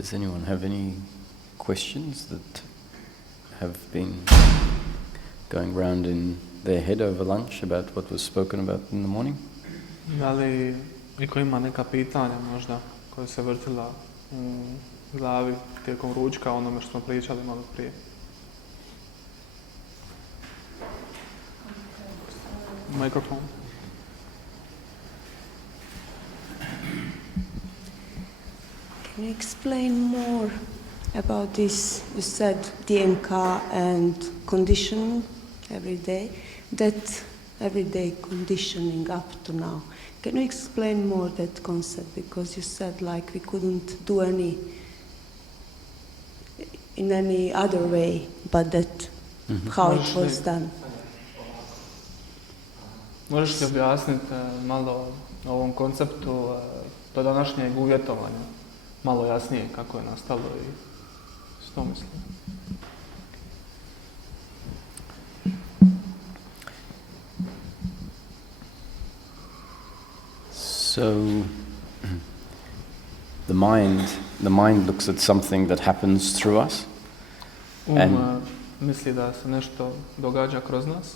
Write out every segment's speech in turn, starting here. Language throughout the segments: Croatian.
Does anyone have any questions that have been going round in their head over lunch about what was spoken about in the morning? Da li iko ima neka pitanja možda koja se vrtila u glavi tijekom ručka o onome što smo pričali malo prije? Mikrofon. Can you explain more about this? You said DNK and conditioning every day. That everyday conditioning up to now. Can you explain more that concept? Because you said like we couldn't do any in any other way, but that how it was done. Možeš li objasniti malo o ovom konceptu do današnjeg uvjetovanja, malo jasnije kako je nastalo i što mislim? So, the mind looks at something that happens through us. Misli da se nešto događa kroz nas.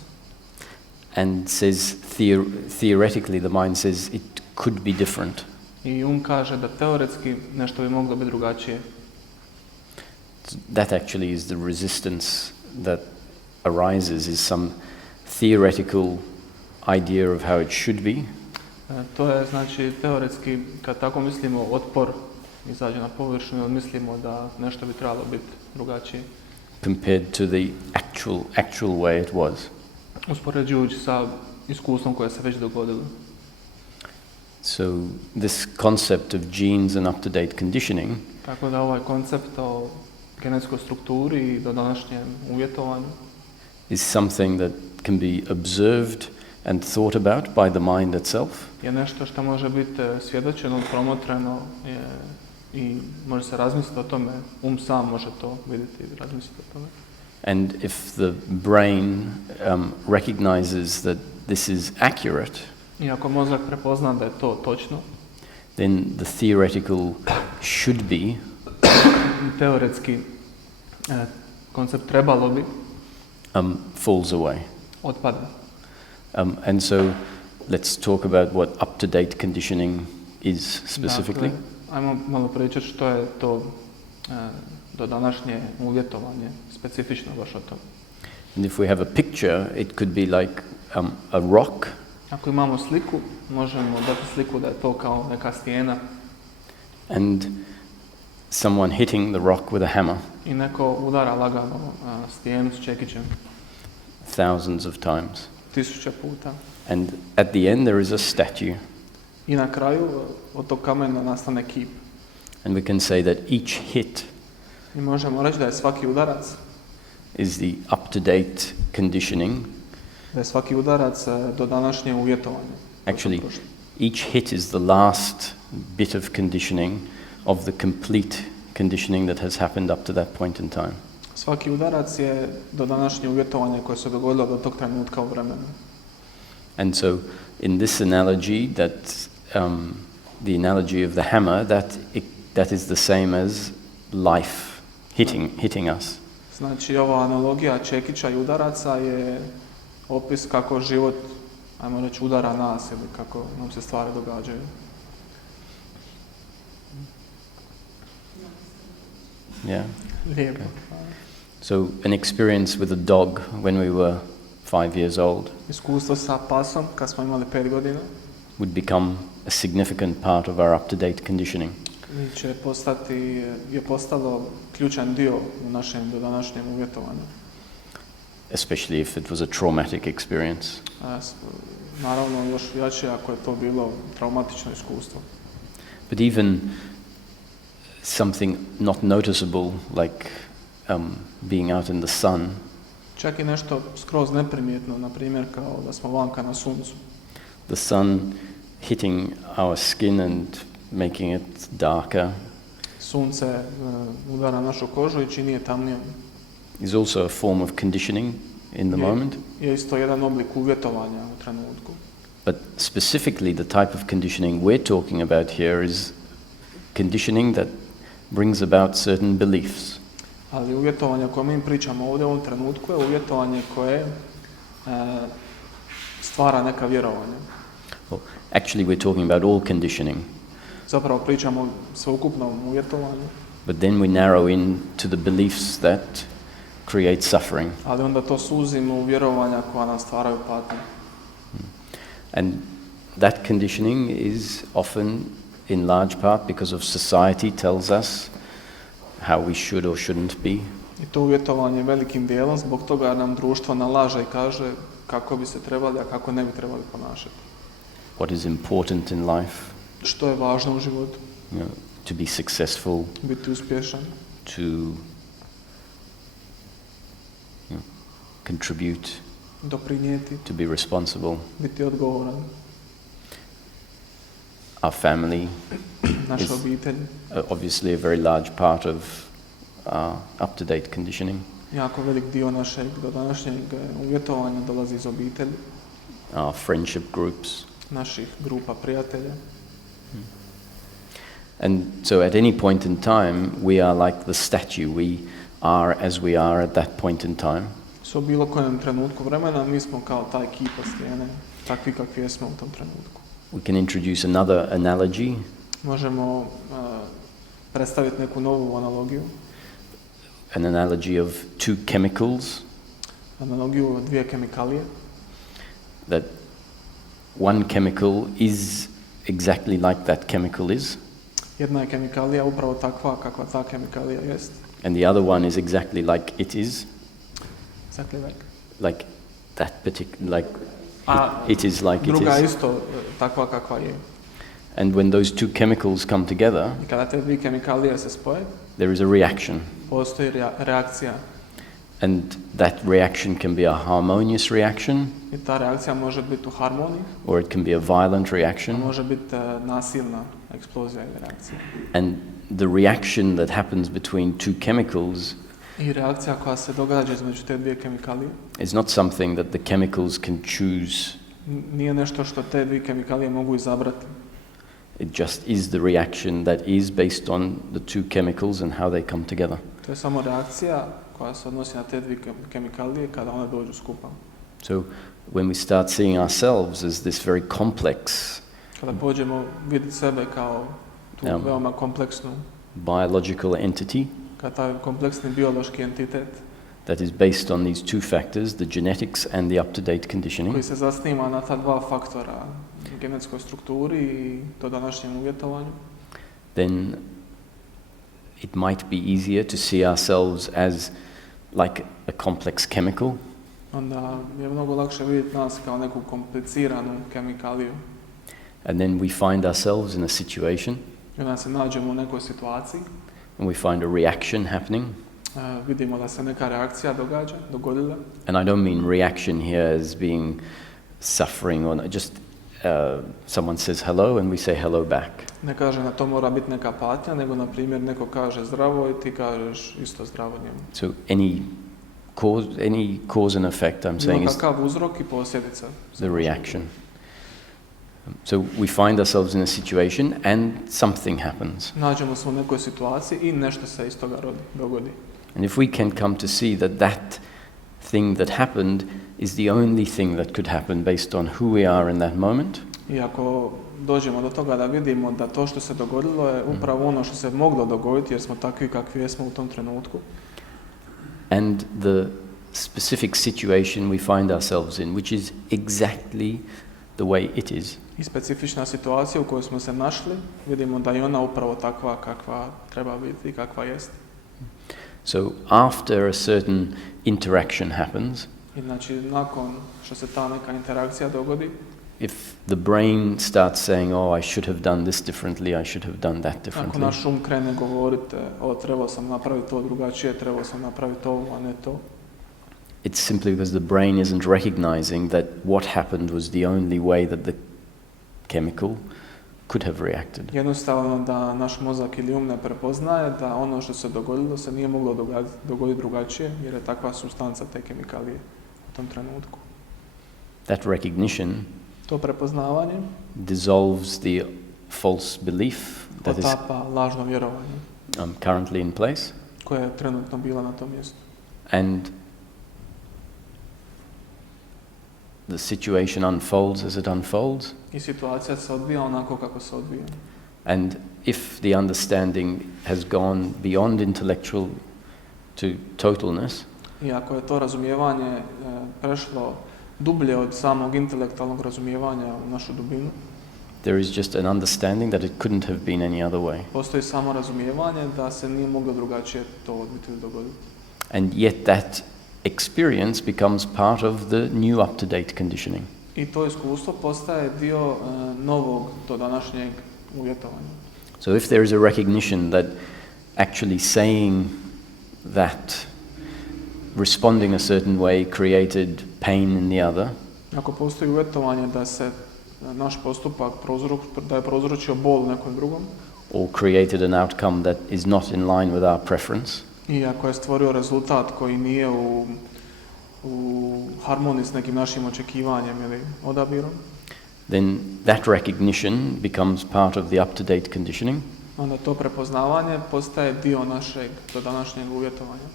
And says, theoretically, the mind says it could be different. I kaže da teoretski nešto bi moglo biti drugačije. That actually is the resistance that arises, is some theoretical idea of how it should be. To je znači teoretski, kad tako mislimo, otpor izađe na površinu, jer mislimo da nešto bi trebalo biti drugačije. Compared to the actual way it was. Uspoređujući sa iskustvom koje se već dogodilo. So this concept of genes and up-to-date conditioning tako da ovaj koncept o genetskoj strukturi i do današnjem uvjetovanju is something that can be observed and thought about by the mind itself. Je nešto što može biti svjedočeno, promotreno i može se razmisliti o tome, sam može to vidjeti i razmisliti o tome. And if the brain recognizes that this is accurate, i ako mozak prepozna da je to točno, then the theoretical should be teoretski koncept trebalo bi falls away. Otpada. And so let's talk about what up-to-date conditioning is specifically. Dakle, ajmo malo pričati što je to do današnje uvjetovanje, specifično baš o tom. And if we have a picture, it could be like a rock. Ako imamo sliku, možemo dati sliku da je to kao neka stijena. And someone hitting the rock with a hammer. I neko udara lagano stijenu s čekićem. Thousands of times. 1000 puta. And at the end there is a statue. I na kraju od tog kamena nastane kip. And we can say that each hit I možemo reći da je svaki udarac is the up-to-date conditioning. Da je svaki udarac do današnje uvjetovanje. Actually, each hit is the last bit of conditioning of the complete conditioning that has happened up to that point in time. Svaki udarac je do današnje uvjetovanje koje se dogodilo do tog trenutka u vremenu. And so, in this analogy, the analogy of the hammer, that is the same as life hitting us. Znači, ova analogija čekića i udaraca je opis kako život, ajmo reći, udara nas ili kako nam se stvari događaju. Yeah. Lijepo. Okay. So, an experience with a dog when we were 5 years old. Iskustvo sa pasom kad smo imali 5 godina would become a significant part of our up-to-date conditioning. Je postalo ključan dio u našem do današnjem uvjetovanju. Especially if it was a traumatic experience. Naravno, još jače ako je to bilo traumatično iskustvo. But even something not noticeable, like being out in the sun. Čak i nešto skroz neprimjetno, na primjer kao da smo vanka na suncu. The sun hitting our skin and making it darker. Sunce udara našu kožu i čini je tamnijom. Is also a form of conditioning in the moment. Je isto jedan oblik uvjetovanja u trenutku. But specifically the type of conditioning we're talking about here is conditioning that brings about certain beliefs. Ali uvjetovanje o kojem mi pričamo ovdje u ovom trenutku je uvjetovanje koje stvara neka vjerovanja. Well, actually, we're talking about all conditioning. Zapravo pričamo o sveukupnom uvjetovanju. But then we narrow in to the beliefs that create suffering. Ali onda to suzimo u vjerovanja koja nam stvaraju patnju. And that conditioning is often in large part because of society tells us how we should or shouldn't be. I to uvjetovanje velikim dijelom zbog toga nam društvo nalaže i kaže kako bi se trebali, a kako ne bi trebali ponašati. What is important in life? Što je važno u životu? You know, to be successful, Biti uspješan, to contribute, doprinijeti, to be responsible. biti odgovoran. Our family Naša is obitelj, obviously a very large part of up-to-date conditioning. jako velik dio našeg do današnjeg uvjetovanja dolazi iz obitelji, Our friendship groups. naših grupa prijatelja. And so at any point in time, we are like the statue. We are as we are at that point in time. U bilo kojem trenutku vremena mi smo kao taj kip od stijene, takvi kakvi jesmo u tom trenutku. We can introduce another analogy, Možemo predstaviti neku novu analogiju, an analogy of two chemicals, analogiju dvije kemikalije. that one chemical is exactly like that chemical is, Jedna je kemikalija upravo takva kakva ta kemikalija jest. and the other one is exactly like it is, Exactly like. like that particular, like A it is like it druga je is. isto takva kakva je. And when those two chemicals come together, I kada te dvije kemikalije se spoje, there is a reaction. postoji reakcija. And that reaction can be a harmonious reaction, I ta reakcija može biti u harmoniji, or it can be a violent a reaction. može biti nasilna eksplozija ili reakcija. And the reaction that happens between two chemicals I reakcija koja se događa između te dvije kemikalije is not something that the chemicals can choose. nije nešto što te dvije kemikalije mogu izabrati. It just is the reaction that is based on the two chemicals and how they come together. To je samo reakcija koja se odnosi na te dvije kemikalije kada one dođu skupa. So when we start seeing ourselves as this very complex Kada pođemo vidjeti sebe kao tu veoma kompleksnu, biological entity kao taj kompleksni biološki entitet that is based on these two factors, the genetics and the up-to-date conditioning, koji se zasniva na ta dva faktora, genetskoj strukturi i to današnjem uvjetovanju, then it might be easier to see ourselves as like a complex chemical, onda je mnogo lakše vidjeti nas kao neku kompliciranu kemikaliju. and then we find ourselves in a situation I onda se nađemo u nekoj situaciji, and we find a reaction happening. vidimo da se neka reakcija dogodila. And I don't mean reaction here as being suffering or just someone says hello and we say hello back. Ne kaže na to mora biti neka patnja, nego na primjer neko kaže zdravo i ti kažeš isto zdravo njemu. So any cause and effect, I'm saying, Bilo is kakav uzrok i posljedica. the reaction. So we find ourselves in a situation and something happens. Nađemo se u nekoj situaciji i nešto se iz toga dogodi. And if we can come to see that that thing that happened is the only thing that could happen based on who we are in that moment, I ako dođemo do toga da vidimo da to što se dogodilo je upravo ono što se moglo dogoditi jer smo takvi kakvi jesmo u tom trenutku, and the specific situation we find ourselves in, which is exactly the way it is, i specifična situacija u kojoj smo se našli, vidimo da je ona upravo takva kakva treba biti i kakva jest. so after a certain interaction happens, I znači nakon što se ta neka interakcija dogodi, if the brain starts saying, oh, I should have done this differently, I should have done that ako differently, naš um krene govoriti trebao sam napraviti to drugačije, trebao sam napraviti ovo, a ne to, it's simply because the brain isn't recognizing that what happened was the only way that the chemical could have reacted. jednostavno da naš mozak ili um ne prepoznaje da ono što se dogodilo se nije moglo dogoditi drugačije jer je takva supstanca te kemikalije u tom trenutku. That recognition To prepoznavanje dissolves the false belief that is otapa lažno vjerovanje currently in place. koja je trenutno bila na tom mjestu. And the situation unfolds as it unfolds. I situacija se odvija onako kako se odvija. And if the understanding has gone beyond intellectual to totalness, I ako je to razumijevanje prešlo dublje od samog intelektualnog razumijevanja u našu dubinu, there is just an understanding that it couldn't have been any other way. postoji samo razumijevanje da se nije moglo drugačije to odviti ili dogoditi. And yet that experience becomes part of the new up-to-date conditioning. I to iskustvo postaje dio novog do današnjeg uvjetovanja. So if there is a recognition that actually saying that, responding a certain way, created pain in the other, Ako postoji uvjetovanje da se naš postupak da je prouzročio bol nekom drugom, or created an outcome that is not in line with our preference, i ako je stvorio rezultat koji nije u harmoniji s nekim našim očekivanjem ili odabirom, then that recognition becomes part of the up-to-date conditioning. onda to prepoznavanje postaje dio našeg do današnjeg uvjetovanja.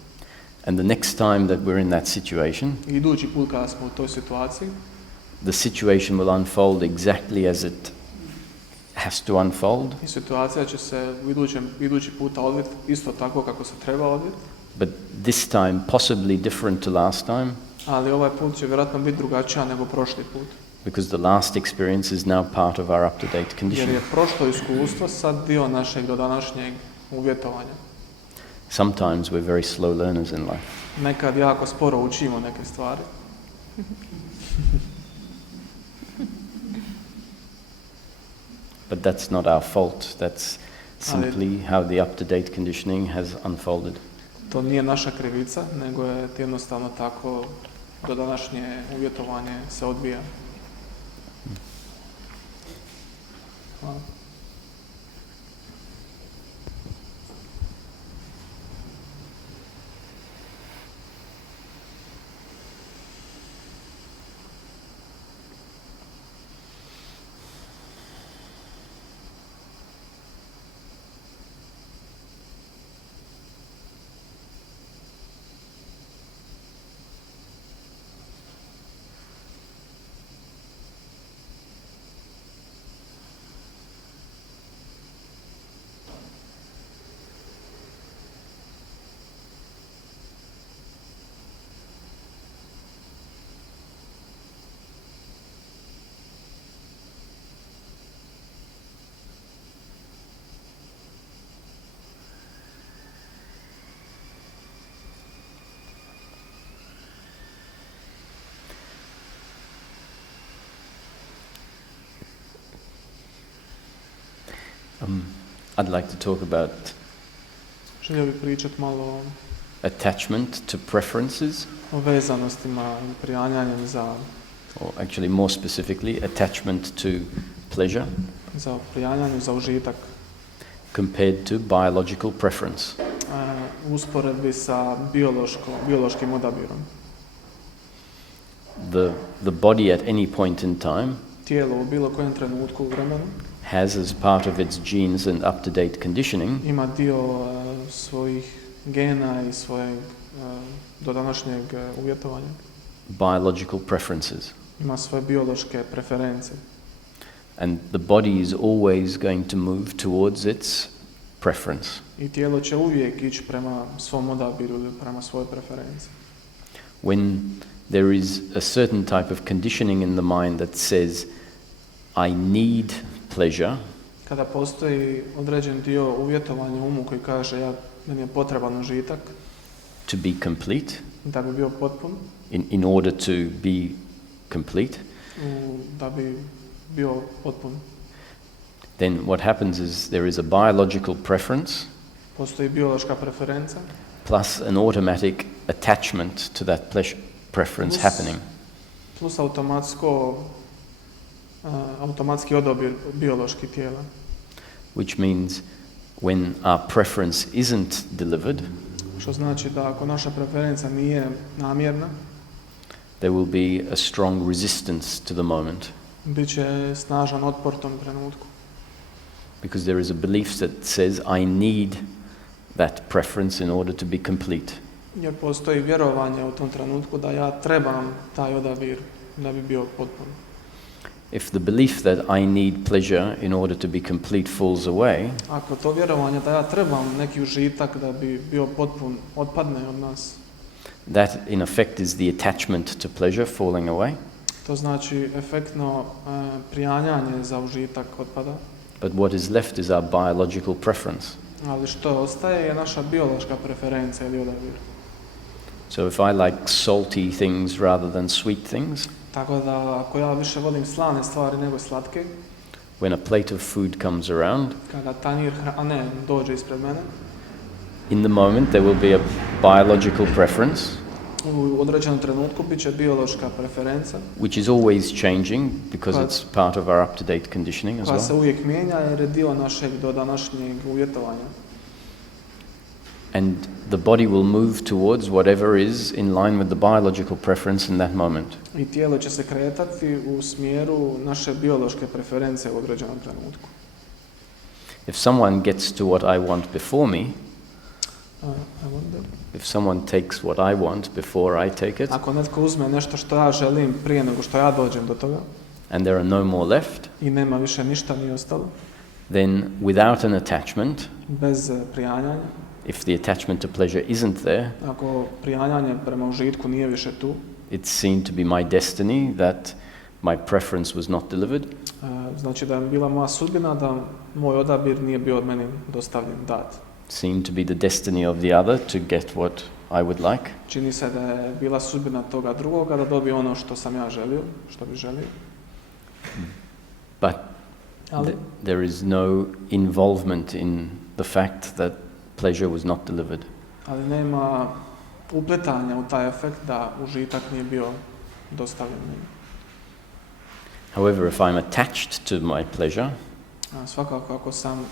And the next time that we're in that situation, I idući put kada smo u toj situaciji, the situation will unfold exactly as it has to unfold, i situacija će se idući puta odviti isto tako kako se treba odviti, but this time possibly different to last time, ali ovaj put će vjerojatno biti drugačija nego prošli put. because the last experience is now part of our up-to-date Jer conditioning. je prošlo iskustvo sad dio našeg do današnjeg uvjetovanja. Sometimes we're very slow learners in life. Nekad jako sporo učimo neke stvari. But that's not our fault. That's simply how the up-to-date conditioning has unfolded. To nije naša krivica, nego je jednostavno tako do današnje uvjetovanje se odvija. Hvala. I'd like to talk about Želio bih pričati malo o attachment to preferences, o vezanostima i prijanjanjem or actually more specifically, attachment to pleasure za prijanjanju za užitak, compared to biological preference. u usporedbi sa biološkim odabirom. The body at any point in time Tijelo u bilo kojem trenutku u vremenu has as part of its genes and up-to-date conditioning ima dio svojih gena i svojeg do današnjeg uvjetovanja. biological preferences. Ima svoje biološke preferencije. And the body is always going to move towards its preference. I tijelo će uvijek ići prema svom odabiru ili prema svojoj preferenciji. When there is a certain type of conditioning in the mind that says, I need pleasure, Kada postoji određen dio uvjetovanja u umu koji kaže meni je potreban užitak to be complete, da bi bio potpun, in order to be complete, da bi bio potpun. then what happens is there is a biological preference Postoji biološka preferenca plus an automatic attachment to that preference happening. plus automatski odabir biološki tijela. Which means when our preference isn't delivered, Što znači da ako naša preferenca nije namjerna, there will be a strong resistance to the moment. bit će snažan otpor tom trenutku. Because there is a belief that says, I need that preference in order to be complete. Jer postoji vjerovanje u tom trenutku da ja trebam taj odabir da bi bio potpun. If the belief that I need pleasure in order to be complete falls away, Ako to vjerovanje da ja trebam neki užitak da bi bio potpun otpadne od nas, that in effect is the attachment to pleasure falling away. to znači efektno prijanjanje za užitak otpada. But what is left is our biological preference. Ali što ostaje je naša biološka preferencija ili odabir. So if I like salty things rather than sweet things, Tako da ako ja više volim slane stvari nego slatke, when a plate of food comes around, kada tanjir hrane dođe ispred mene, in the moment there will be a biological preference, u određenom trenutku bit će biološka preferenca, which is always changing because Koja- it's part of our up-to-date conditioning as koja se well. uvijek mijenja jer je dio našeg do današnjeg uvjetovanja. And the body will move towards whatever is in line with the biological preference in that moment. I tijelo će se kretati u smjeru naše biološke preferencije u određenom trenutku. If someone gets to what I want before me, I if someone takes what I want before I take it, Ako netko uzme nešto što ja želim prije nego što ja dođem do toga and there are no more left, i nema više ništa ni ostalo, then without an attachment, bez prijanjanja, if the attachment to pleasure isn't there, ako prijanjanje prema užitku nije više tu, it's seen to be my destiny that my preference was not delivered, znači da je bila moja sudbina da moj odabir nije bio od meni dostavljen, dat. seen to be the destiny of the other to get what I would like. Čini se da je bila sudbina toga drugoga da dobije ono što sam ja želio, što bi želio. But Ali, there is no involvement in the fact that pleasure was not delivered. ali nema upletanja u taj efekt da užitak nije bio dostavljen. However, if I'm attached to my pleasure, Svakako ako sam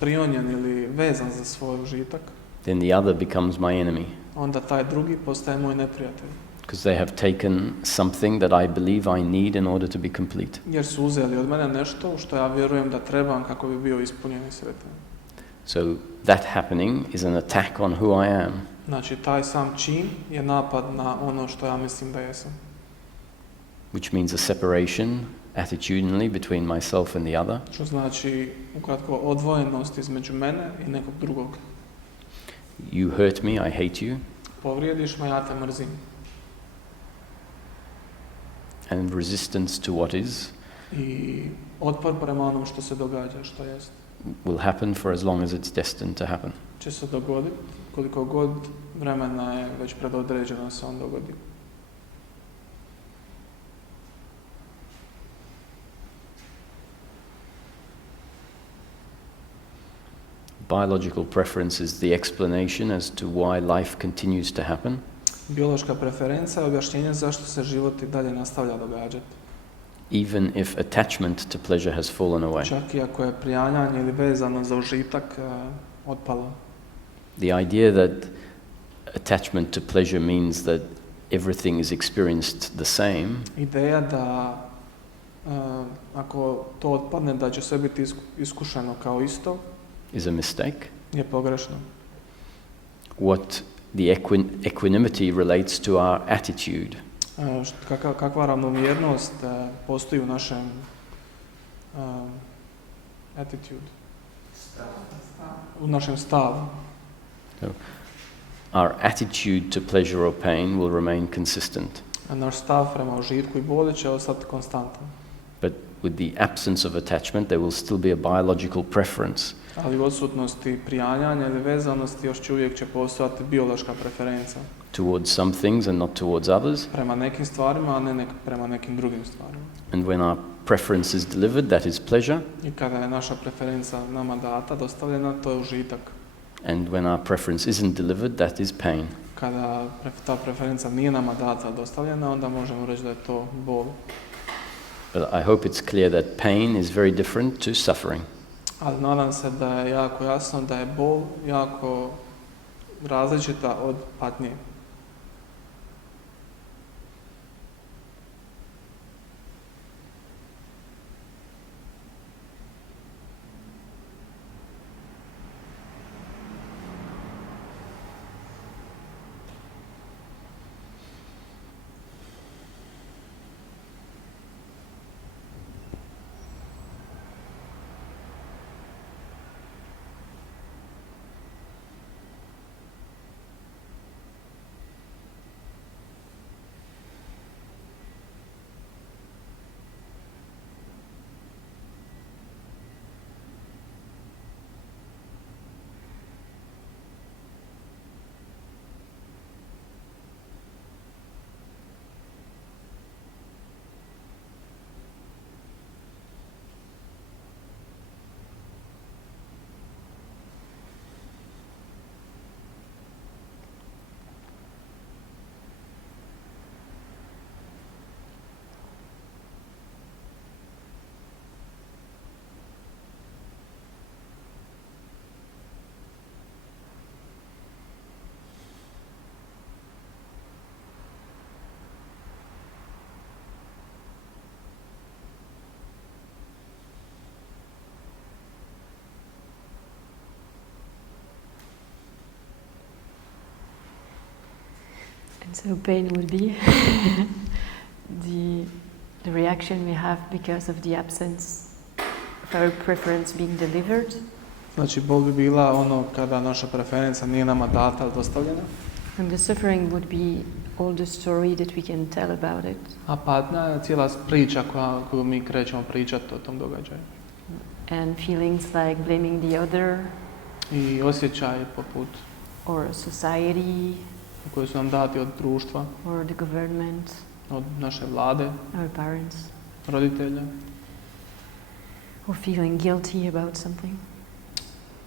prionjen ili vezan za svoj užitak, then the other becomes my enemy, onda taj drugi postaje moj neprijatelj. because they have taken something that I believe I need in order to be complete. Jer su uzeli od mene nešto u što ja vjerujem da trebam kako bi bio ispunjen i sretan. So that happening is an attack on who I am. Znači, taj sam čin je napad na ono što ja mislim da jesam. Which means a separation attitudinally between myself and the other. Što znači, ukratko, odvojenost između mene i nekog drugog. You hurt me, I hate you. Povrijediš me, ja te mrzim. And resistance to what is I otpor prema onom što se događa, što jest, will happen for as long as it's destined to happen. će se dogoditi koliko god vremena je već predodređeno da se on dogodi. Biological preference is the explanation as to why life continues to happen. Biološka preferenca je objašnjenje zašto se život i dalje nastavlja događati. Even if attachment to pleasure has fallen away. Čak i ako je prijanjanje ili vezano za užitak otpalo. The idea that attachment to pleasure means that everything is experienced the same Ideja da ako to otpadne da će sve biti iskušeno kao isto is a mistake. je pogrešno. What the equanimity relates to our attitude. Kakva ravnomjernost postoji u našem attitude, u našem stavu. Our attitude to pleasure or pain will remain consistent. Naš stav prema užitku i boli će ostati konstantan. But with the absence of attachment, there will still be a biological preference. Ali u odsutnosti prijanjanja ili vezanosti još uvijek će postojati biološka preferenca. Towards some things and not towards others. Prema nekim stvarima, a ne prema nekim drugim stvarima. And when our preference is delivered, that is pleasure. I kada je naša preferenca nama data, dostavljena, to je užitak. And when our preference isn't delivered, that is pain. Kada ta preferenca nije nama data, dostavljena, onda možemo reći da je to bol. But I hope it's clear that pain is very different to suffering. Ali nadam se da je jako jasno da je bol jako različita od patnje. And so pain would be the reaction we have because of the absence of our preference being delivered. Znači, bol bi bila ono kada naša preferenca nije nama data ili dostavljena. And the suffering would be all the story that we can tell about it. A patnja je cijela priča koju mi krećemo pričati o tom događaju. And feelings like blaming the other. I osjećaj poput or society. koji su nam dati od društva. Or the government. Od naše vlade. Our parents. Roditelja. Or feeling guilty about something.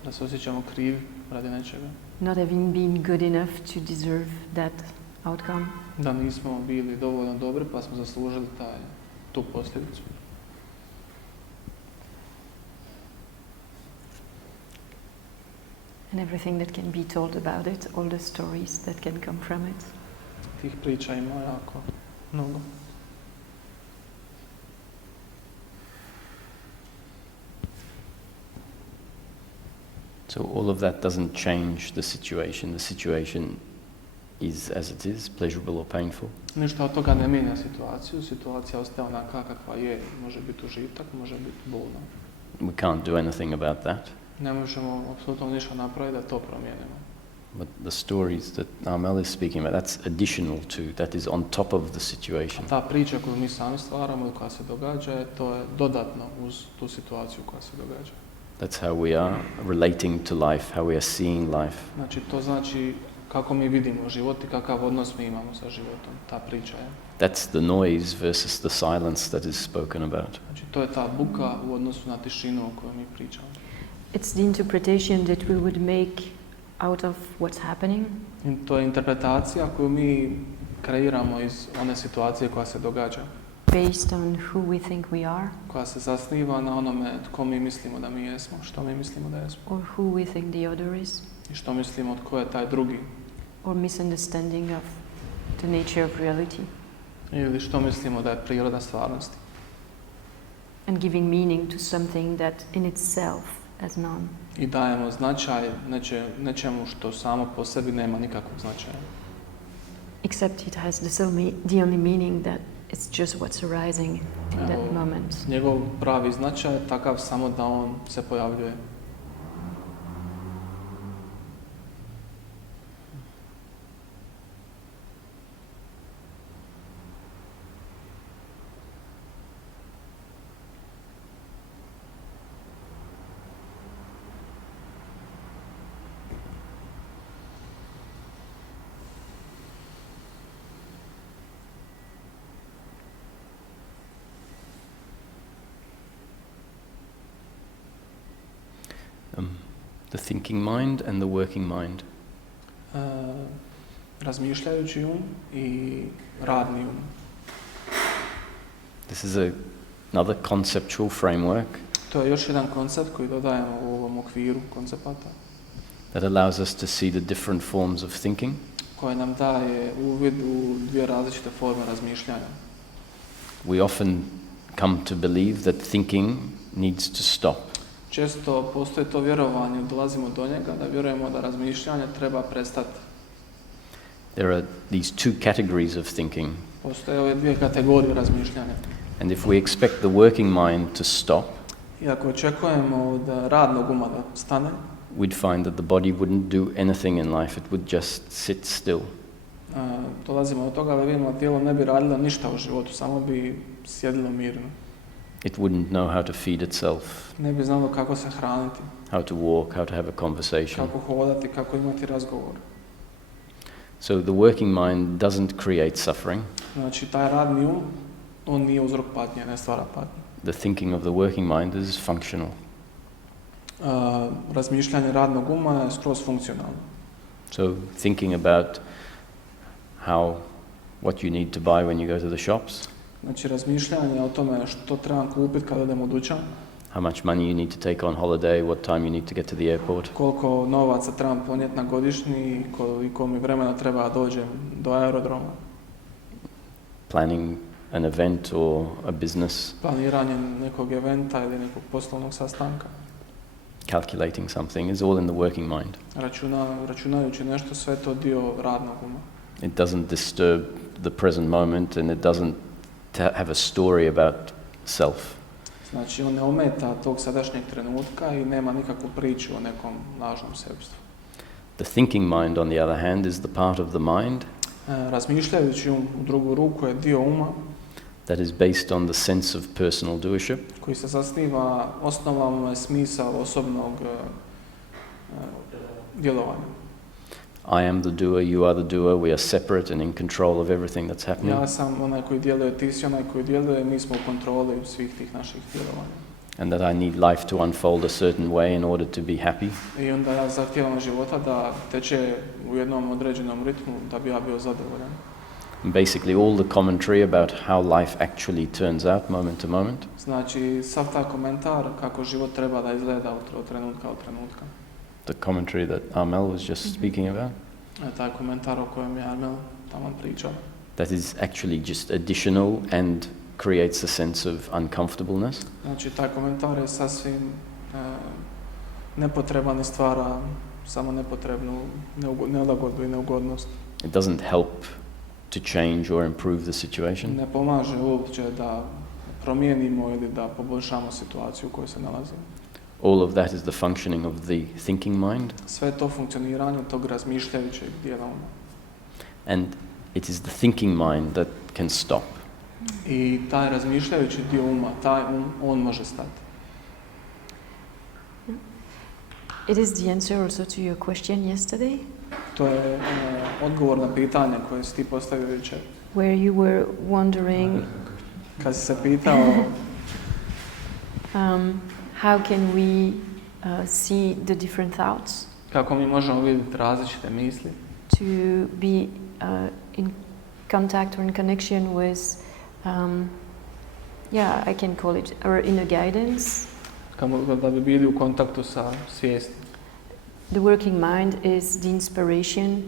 Da se osjećamo krivi radi nečega. Not having been good enough to deserve that outcome. Da nismo bili dovoljno dobri pa smo zaslužili tu posljedicu. And everything that can be told about it, all the stories that can come from it. Tih priča ima jako mnogo. So all of that doesn't change the situation. The situation is as it is, pleasurable or painful. Ništa od toga ne mijenja situaciju. Situacija ostaje onaka kakva je. Može biti užitak, može biti bolno. We can't do anything about that. Ne možemo apsolutno ništa napraviti da to promijenimo. But the stories that Armelle is speaking about, that's additional to, that is on top of the situation. Ta priča koju mi sami stvaramo i koja se događa, to je dodatno uz tu situaciju koja se događa. That's how we are relating to life, how we are seeing life. Znači, to znači kako mi vidimo život i kakav odnos mi imamo sa životom, ta priča je. That's the noise versus the silence that is spoken about. Znači, to je ta buka u odnosu na tišinu o kojoj mi pričamo. It's the interpretation that we would make out of what's happening. I to je interpretacija koju mi kreiramo iz one situacije koja se događa. Based on who we think we are. Koja se zasniva na onome tko mi mislimo da mi jesmo, što mi mislimo da jesmo. Or who we think the other is. I što mislimo tko je taj drugi. Or misunderstanding of the nature of reality. Ili što mislimo da je priroda stvarnosti. And giving meaning to something that in itself as none. I dajemo značaj nečemu što samo po sebi nema nikakvog značaja. Except it has the only meaning that it's just what's arising in that moment. Njegov pravi značaj je takav samo da on se pojavljuje. The thinking mind and the working mind. Razmišljajući i radni um. This is another conceptual framework. To je još jedan koncept koji dodajemo u ovom okviru koncepata. That allows us to see the different forms of thinking. Koje nam daje uvid u dvije različite forme razmišljanja. We often come to believe that thinking needs to stop. Često postoji to vjerovanje, dolazimo do njega, da vjerujemo da razmišljanje treba prestati. There are these two categories of thinking. Postoje ove dvije kategorije razmišljanja. And if we expect the working mind to stop, I ako očekujemo od radnog uma da stane, we'd find that the body wouldn't do anything in life, it would just sit still. Dolazimo do toga da vidimo da tijelo ne bi radilo ništa u životu, samo bi sjedilo mirno. It wouldn't know how to feed itself. Ne bi znalo kako se hraniti. How to walk, how to have a conversation. Kako hodati, kako imati razgovor. So the working mind doesn't create suffering. Znači, taj radni um, on nije uzrok patnje, ne stvara patnje. The thinking of the working mind is functional. Razmišljanje radnog uma je skroz funkcionalno. So thinking about what you need to buy when you go to the shops. Znači, razmišljanje o tome što trebam kupiti kad odem u dućan. How much money you need to take on holiday, what time you need to get to the airport. Koliko novaca trebam ponijeti na godišnji, koliko mi vremena treba da dođem do aerodroma. Planning an event or a business. Planiranje nekog eventa ili nekog poslovnog sastanka. Calculating something is all in the working mind. Računajući nešto, sve to dio radnog uma. It doesn't disturb the present moment, and it doesn't have a story about self. Znači, on ne ometa tog sadašnjeg trenutka i nema nikakvu priču o nekom lažnom sebstvu. The thinking mind, on the other hand, is the part of the mind Razmišljajući u drugu ruku je dio uma that is based on the sense of personal doership, koji se zasniva, osnovama je smisao osobnog djelovanja. I am the doer, you are the doer, we are separate and in control of everything that's happening. Ja sam onaj koji djeluje, ti si onaj koji djeluje, mi smo u kontroli svih tih naših djelovanja. And that I need life to unfold a certain way in order to be happy. I onda ja zahtijevam života da teče u jednom određenom ritmu da bi ja bio zadovoljan. And basically all the commentary about how life actually turns out moment to moment Znači, sav taj komentar kako život treba da izgleda od trenutka od trenutka. the commentary that Armelle was just speaking about, Taj komentar o kojem je Armelle tamo pričao. that is actually just additional and creates a sense of uncomfortableness. Znači, taj komentar je sasvim nepotreban i stvara samo nepotrebnu nelagodu i neugodnost. It doesn't help to change or improve the situation. Ne pomaže uopće da promijenimo ili da poboljšamo situaciju u kojoj se nalazimo. All of that is the functioning of the thinking mind, Sve to funkcioniranje tog razmišljajućeg dijela uma. and it is the thinking mind that can stop. I taj razmišljajući dio uma, taj on može stati. It is the answer also to your question yesterday, To je odgovor na pitanje koje si ti postavio jučer. where you were wondering Kad si se pitao how can we see the different thoughts, kako mi možemo vidjeti različite misli, to be in contact or in connection with, I can call it, or in a guidance. da bi bili u kontaktu sa svijesti. The working mind is the inspiration,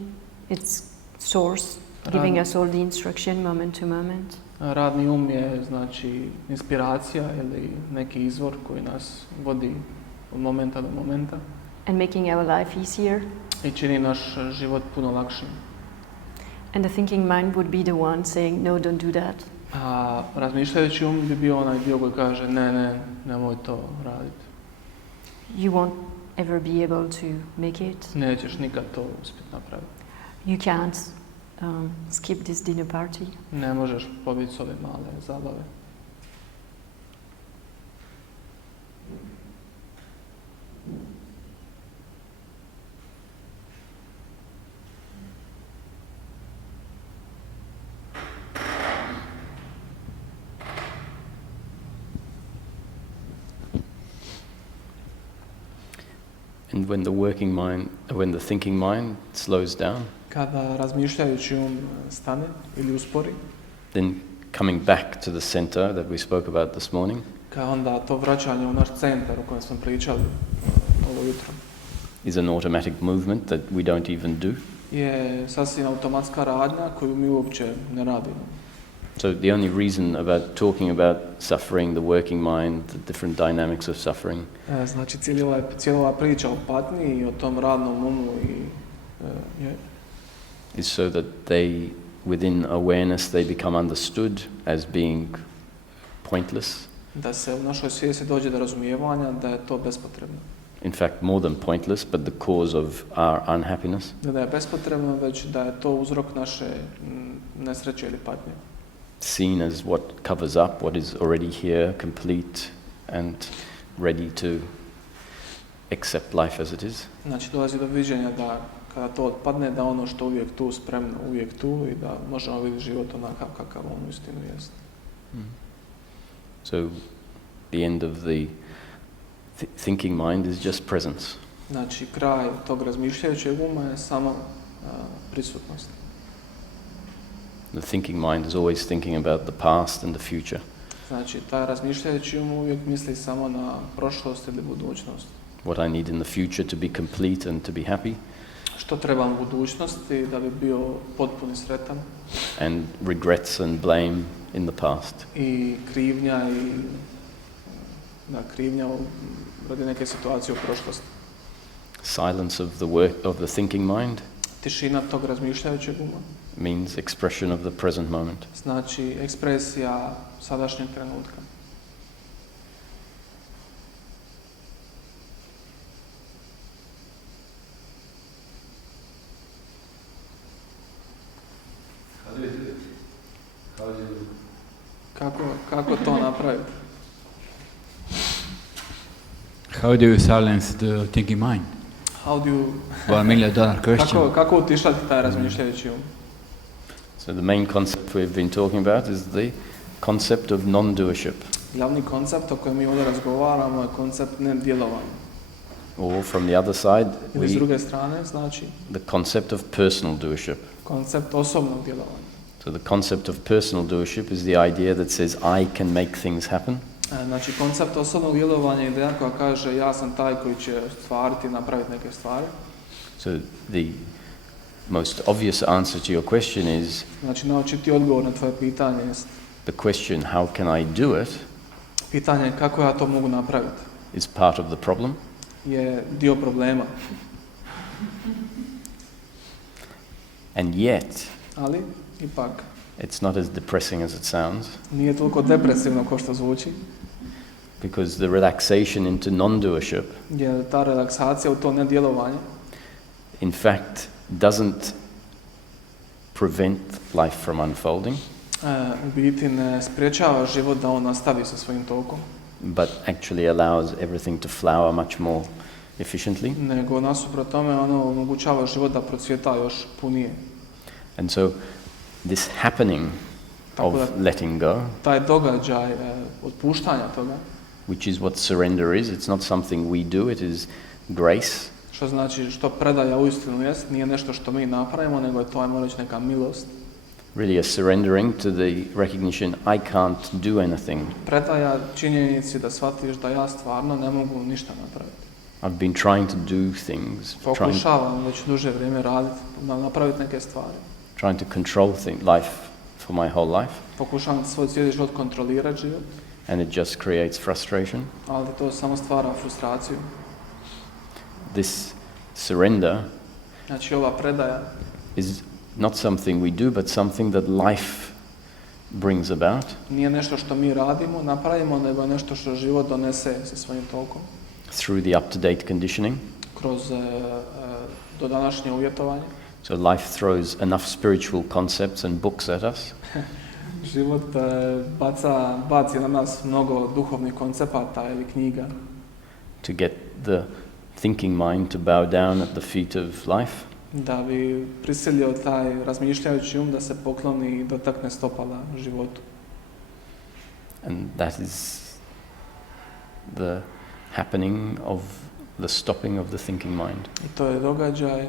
it's source, giving us all the instruction moment to moment. Radni um je, znači, inspiracija ili neki izvor koji nas vodi od momenta do momenta And making our life easier. i čini naš život puno lakšim. And the thinking mind would be the one saying, no, don't do that. A razmišljajući um bi bio onaj dio koji kaže nemoj to raditi. You won't ever be able to make it. Nećeš nikad to uspjeti napraviti. You can't skip this dinner party. Ne možeš pobiti s ove male zabave. And when the thinking mind slows down, Kada razmišljajući stane ili uspori, then coming back to the center that we spoke about this morning, kao onda to vraćanje u naš centar o kojem smo pričali ovo jutro, is an automatic movement that we don't even do. je sasvim automatska radnja koju mi uopće ne radimo. So the only reason about talking about suffering, the working mind, the different dynamics of suffering, Znači, cijela ova priča o patnji i o tom radnom umu is so that they, within awareness, they become understood as being pointless. Da se u našoj svijesti dođe do razumijevanja da je to bespotrebno. In fact, more than pointless, but the cause of our unhappiness. Da je bespotrebno, već da je to uzrok naše nesreće ili patnje. Seen as what covers up what is already here, complete and ready to accept life as it is. Znači, dolazi do viđenja da kada to otpadne, da ono što uvijek tu spremno, uvijek tu i da možemo vidjeti život onakav kakav on uistinu jest. So the end of the thinking mind is just presence. Znači, kraj tog razmišljajućeg uma je samo prisutnost. The thinking mind is always thinking about the past and the future. Znači, taj razmišljajući um uvijek misli samo na prošlost ili budućnost. What I need in the future to be complete and to be happy. Što trebam u budućnosti da bi bio potpun i sretan. And regrets and blame in the past. I krivnja radi neke situacije u prošlosti. Silence of the work of the thinking mind. Tišina tog razmišljajućeg uma. means expression of the present moment. Znači ekspresija sadašnjeg trenutka. Kako to napraviti? How do you silence the thinking mind? How do you... $1 million question. Kako utišati taj razmišljajući um? So the main concept we've been talking about is the concept of non-doership. Glavni koncept o kojem mi ovdje razgovaramo je koncept nedjelovanja. Or from the other side, Ili s druge strane, znači the concept of personal doership. koncept osobnog djelovanja. So the concept of personal doership is the idea that says I can make things happen. Znači koncept osobnog djelovanja je ideja koja kaže ja sam taj koji će stvariti, napraviti neke stvari. So the most obvious answer to your question is Znači naočiti odgovor na tvoje pitanje je the question how can I do it pitanje kako ja to mogu napraviti is part of the problem. je dio problema. And yet Ali ipak it's not as depressing as it sounds, nije toliko depresivno kao što zvuči, because the relaxation into non-doership jer ta relaksacija u to nedjelovanje in fact doesn't prevent life from unfolding, u biti ne sprječava život da on nastavi sa svojim tokom, but actually allows everything to flower much more efficiently. nego nasuprot tome ono omogućava život da procvjeta još punije. And so this happening of letting go, Taj događaj otpuštanja toga, which is what surrender is, it's not something we do, it is grace. što znači što predaja uistinu jest, nije nešto što mi napravimo, nego je to, ajmo reći, neka milost. Really a surrendering to the recognition I can't do anything. Predaja činjenici da shvatiš da ja stvarno ne mogu ništa napraviti. I've been trying to do things, Pokušavam već duže vrijeme raditi, napraviti neke stvari. trying to control life for my whole life, Pokušavam svoj cijeli život kontrolirati život, and it just creates frustration. ali to samo stvara frustraciju. This surrender Znači ova predaja is not something we do, but something that life brings about nije nešto što mi radimo, napravimo, nego je nešto što život donese sa svojim tokom. through the up-to-date conditioning. Kroz do današnje uvjetovanje. So life throws enough spiritual concepts and books at us Život baci na nas mnogo duhovnih koncepata ili knjiga to get the thinking mind to bow down at the feet of life. da bi prisilio taj razmišljajući da se pokloni i dotakne stopala životu. And that is the happening of the stopping of the thinking mind. I to je događaj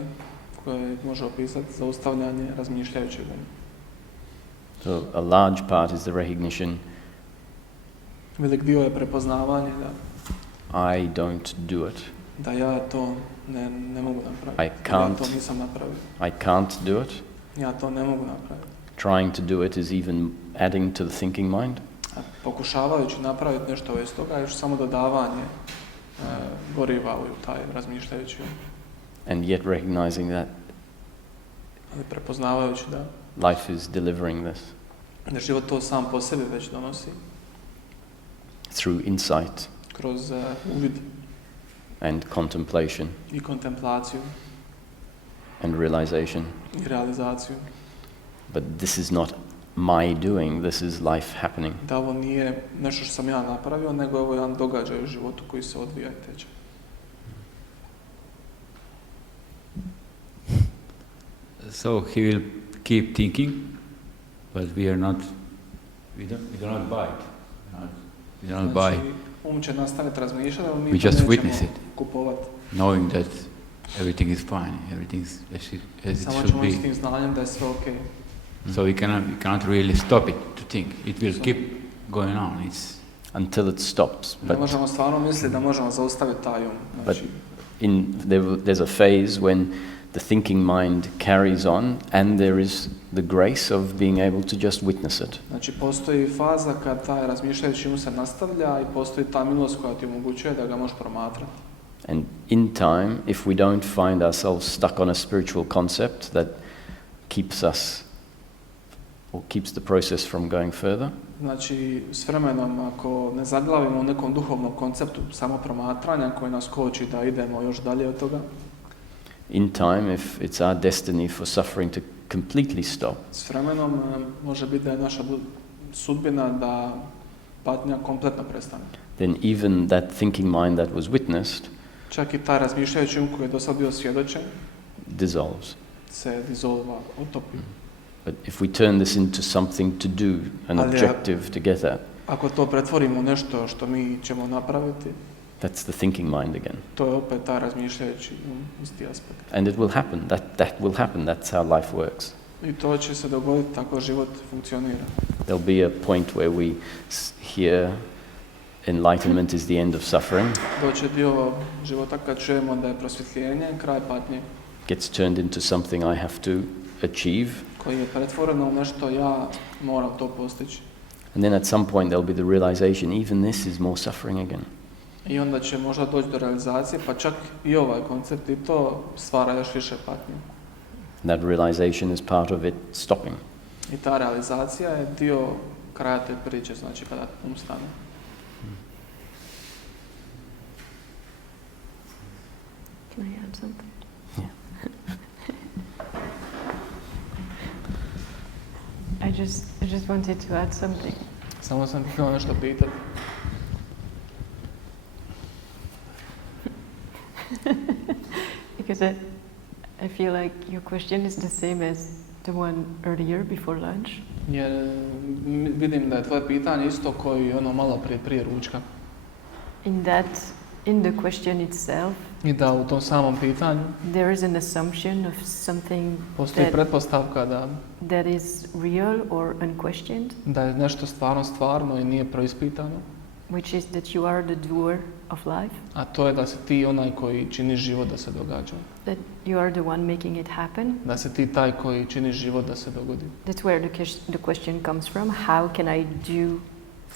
koji može opisati zaustavljanje razmišljajućeg uma. So a large part is the recognition Velik dio je prepoznavanje I don't do it. da ja to ne mogu napraviti. Ja to nisam napravio. I can't do it. Ja to ne mogu napraviti. Trying to do it is even adding to the thinking mind. Pokušavajući napraviti nešto iz toga, još samo dodavanje goriva u taj razmišljajući um. And yet recognizing that Ali prepoznavajući da life is delivering this da život to sam po sebi već donosi through insight kroz uvid and contemplation i kontemplaciju and realization. i realizaciju. But this is not my doing, this is life happening. Da ovo nije nešto što sam ja napravio, nego ovo je jedan događaj u životu koji se odvija i teče. So he will keep thinking, but we do not buy it. We don't buy. Će nastaviti razmišljati, ali mi We to just nećemo witness it. kupovati. Knowing that everything is fine, everything's as it Samo should ćemo be. s tim znanjem da je sve okej. So we cannot really stop it to think. It will keep going on. Until it stops. Ne možemo stvarno misliti da možemo zaustaviti taj But there's a phase when the thinking mind carries on and there is the grace of being able to just witness it. Znači postoji faza kad taj razmišljajući se nastavlja i postoji ta milost koja ti omogućuje da ga možeš promatrati. And in time, if we don't find ourselves stuck on a spiritual concept that keeps us or keeps the process from going further. Znači, s vremenom, ako ne zaglavimo u nekom duhovnom konceptu samo promatranja koji nas koči da idemo još dalje od toga, In time, if it's our destiny for suffering to completely stop, s vremenom može biti da je naša sudbina da patnja kompletno prestane. then even that thinking mind that was witnessed Čak i taj razmišljajući um koji je do sad bio svjedočen dissolves. se dizolva, otopi. But if we turn this into something to do, an Ali objective to get at, Ako to pretvorimo u nešto što mi ćemo napraviti, that's the thinking mind again. to je opet taj razmišljajući isti aspekt. And it will happen. That will happen. That's how life works. I to će se dogoditi, tako život funkcionira. There'll be a point where we hear enlightenment is the end of suffering, Doće dio života kad čujemo da je prosvjetljenje kraj patnje, gets turned into something I have to achieve, koji je pretvoreno u nešto ja moram to postići. and then at some point there'll be the realization even this is more suffering again. I onda će možda doći do realizacije, pa čak i ovaj koncept i to stvara još više patnje. That realization is part of it stopping. I ta realizacija je dio kraja te priče, znači kada stane. Can I add something? Yeah. I just wanted to add something. Samo sam htio nešto pitati. Because I feel like your question is the same as the one earlier before lunch. Jer vidim da je tvoje pitanje isto koji ono malo prije ručka. In the question itself, I da u tom samom pitanju there is an assumption of something postoji pretpostavka that is real or unquestioned, da je nešto stvarno i nije preispitano. Which is that you are the doer of life. A to je da si ti onaj koji čini život da se događa. That you are the one making it happen. Da si ti taj koji čini život da se dogodi. That's where the question comes from. How can I do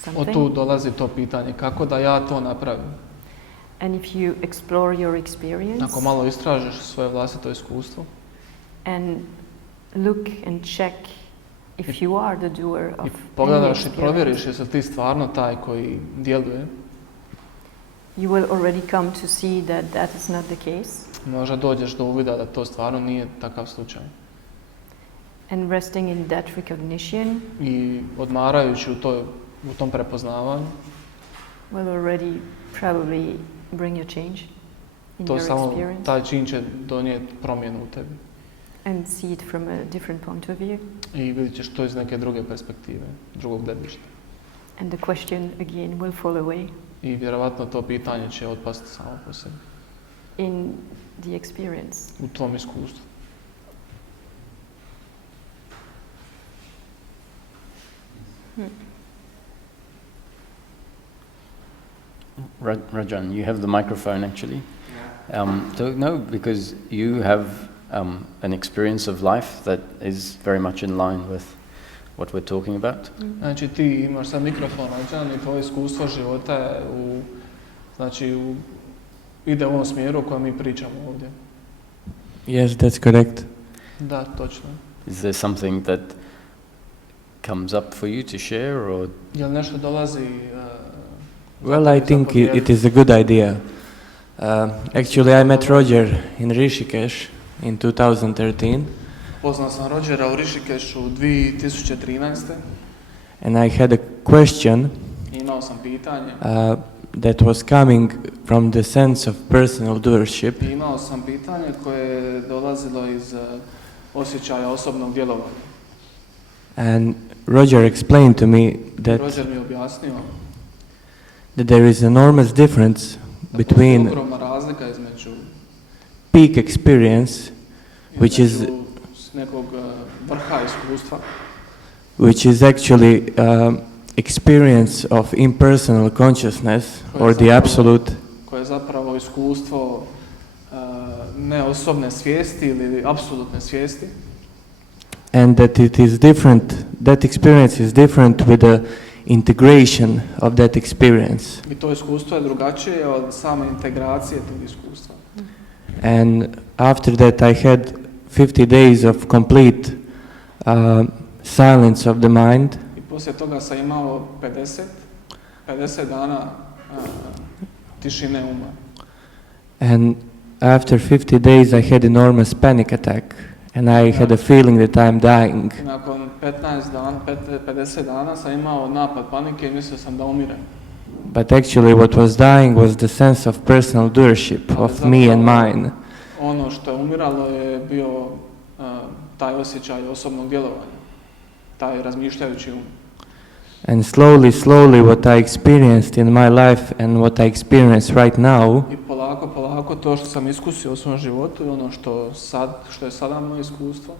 something? Od tu dolazi to pitanje, kako da ja to napravim. And if you explore your experience, Ako malo istražiš svoje vlastito iskustvo and look and check if you are the doer of i pogledaš i any provjeriš jesi ti stvarno taj koji djeluje, you will already come to see that that is not the case. možda dođeš do uvida da to stvarno nije takav slučaj. And resting in that recognition I odmarajući u tom prepoznavanju, will already probably bring a change in to your samo experience taj čin će donijeti promjenu u tebi. and see it from a different point of view. I vidit ćeš to iz neke druge perspektive, drugog gledišta. And the question again will fall away I vjerovatno to pitanje će otpasti samo po sebi. in the experience. U tom iskustvu. Rajan, you have the microphone actually. So no, because you have an experience of life that is very much in line with what we're talking about. Znači ti imaš sad mikrofon, Rajan, i tvoje iskustvo života je ide u ovom smjeru o kojem mi pričamo ovdje. Yes, that's correct. Da, točno. Is there something that comes up for you to share, or Jel nešto dolazi... Well, I think it is a good idea. Actually, I met Roger in Rishikesh in 2013. Poznao sam Rogera u Rishikeshu 2013. And I had a question Imao sam pitanje. that was coming from the sense of personal doership. Imao sam pitanje koje je dolazilo iz osjećaja osobnog djelovanja. And Roger explained to me that Roger mi je objasnio there is enormous difference between ogromna razlika između peak experience, which is nekog vrha iskustva, which is actually experience of impersonal consciousness or the absolute, koje je zapravo iskustvo neosobne svijesti ili apsolutne svijesti. and that it is different, that experience is different with the integration of that experience. I to iskustvo je drugačije od same integracije tog iskustva. And after that I had 50 days of complete silence of the mind. I poslije toga sam imao 50 dana tišine uma. And after 50 days I had enormous panic attack and I had a feeling that I'm dying. I nakon 50 dana sam imao napad panike i mislio sam da umirem. But actually what was dying was the sense of personal doership of me and mine. Ono što je umiralo je bio taj osjećaj osobnog djelovanja, taj razmišljajući um. And slowly what I experienced in my life and what I experience right now I polako to što sam iskusio u svom životu i ono što je sada moje iskustvo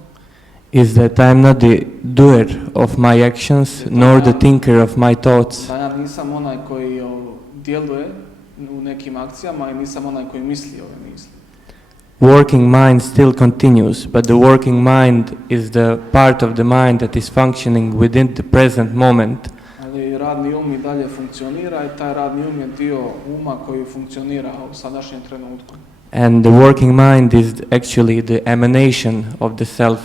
is that I'm not the doer of my actions nor the thinker of my thoughts. da ja nisam onaj koji djeluje u nekim akcijama i nisam onaj koji misli ove misli. Working mind still continues, but the working mind is the part of the mind that is functioning within the present moment. Ali radni um i dalje funkcionira i taj radni um je dio uma koji funkcionira u sadašnjem trenutku. And the working mind is actually the emanation of the self,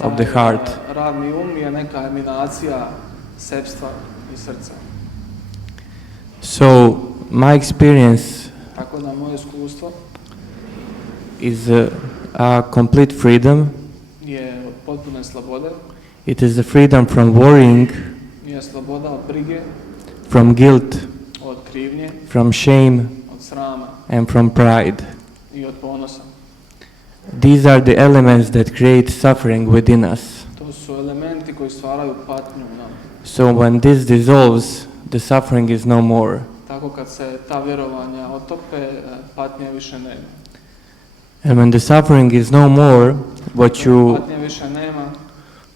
of the heart. Radni um je neka emanacija sebstva i srca. So my experience Tako da moje iskustvo is a complete freedom. je od potpune slobode, It is the freedom from worrying, je sloboda od brige, from guilt, od krivnje, from shame, od srama and from pride. i od ponosa. These are the elements that create suffering within us. To su elementi koji stvaraju patnju u nama. So when this dissolves, the suffering is no more. Tako kad se ta vjerovanja otope, patnje više nema. And when the suffering is no more, Patnje više nema,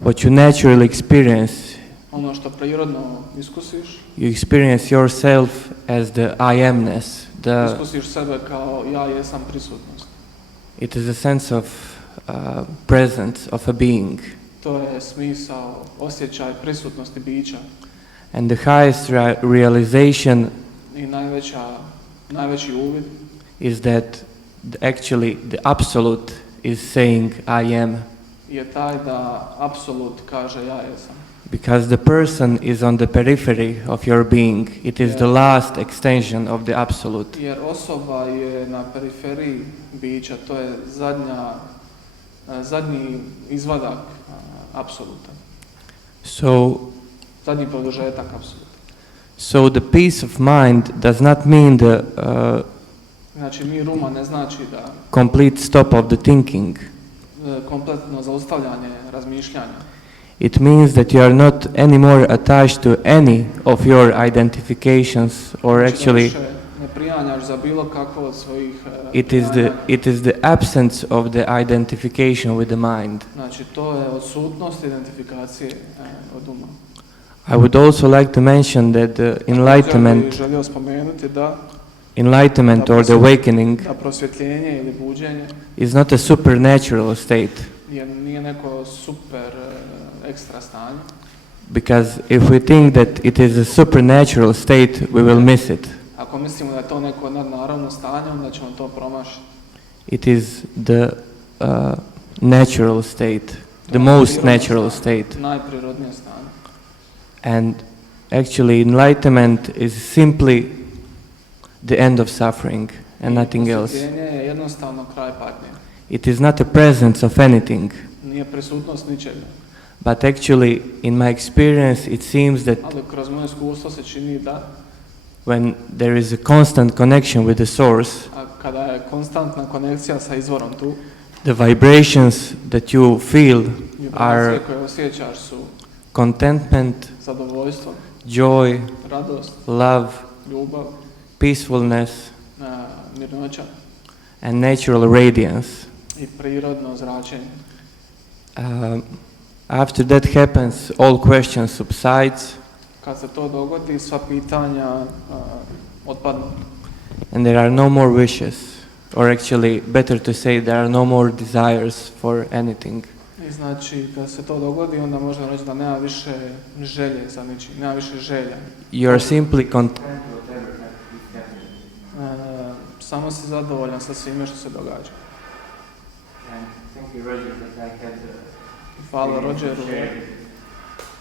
what you naturally experience, ono što prirodno iskusiš, you experience yourself as the I amness. iskusiš sebe kao ja jesam prisutnost. It is a sense of presence of a being. To je smisao, osjećaj prisutnosti bića. And the highest realization I najveći uvid is that actually the absolute is saying I am. je taj da apsolut kaže ja jesam. Because the person is on the periphery of your being. It is the last extension of the absolute. Jer osoba je na periferiji bića, to je zadnji izvadak apsoluta. So Zadnji produžetak apsoluta. So the peace of mind does not mean the Znači mir uma ne znači da complete stop of the thinking. Kompletno zaustavljanje razmišljanja. It means that you are not anymore attached to any of your identifications or actually ne prijanjaš za bilo kako od svojih it is the absence of the identification with the mind. Znači to je odsutnost identifikacije od uma. I would also like to mention that the Želio spomenuti da enlightenment or the awakening da prosvjetljenje ili buđenje is not a supernatural state. Nije neko super ekstra stanje. Because if we think that it is a supernatural state, we will miss it. Ako mislimo da je to neko nadnaravno stanje, onda ćemo to promašiti. It is the natural state, the most natural state. Najprirodnije stanje. And actually enlightenment is simply the end of suffering and nothing else. Prosvjetljenje je jednostavno kraj patnje. It is not a presence of anything. Nije prisutnost ničega. But actually, in my experience, it seems that Ali kroz moje iskustvo se čini da when there is a constant connection with the source, kada je konstantna konekcija sa izvorom tu, the vibrations that you feel are koje osjećaš su contentment, zadovoljstvo, joy, radost, love, ljubav, peacefulness, mirnoća and natural radiance. I prirodno zračenje. After that happens, all questions subsides. Kad se to dogodi, sva pitanja otpadnu. And there are no more wishes, or actually better to say there are no more desires for anything. I znači, kad se to dogodi, onda možemo reći da nema više želje za ničim, nema više želja. You are simply content. Samo si zadovoljan sa svime što se događa. Thank you, Roger, that I had Hvala Rogeru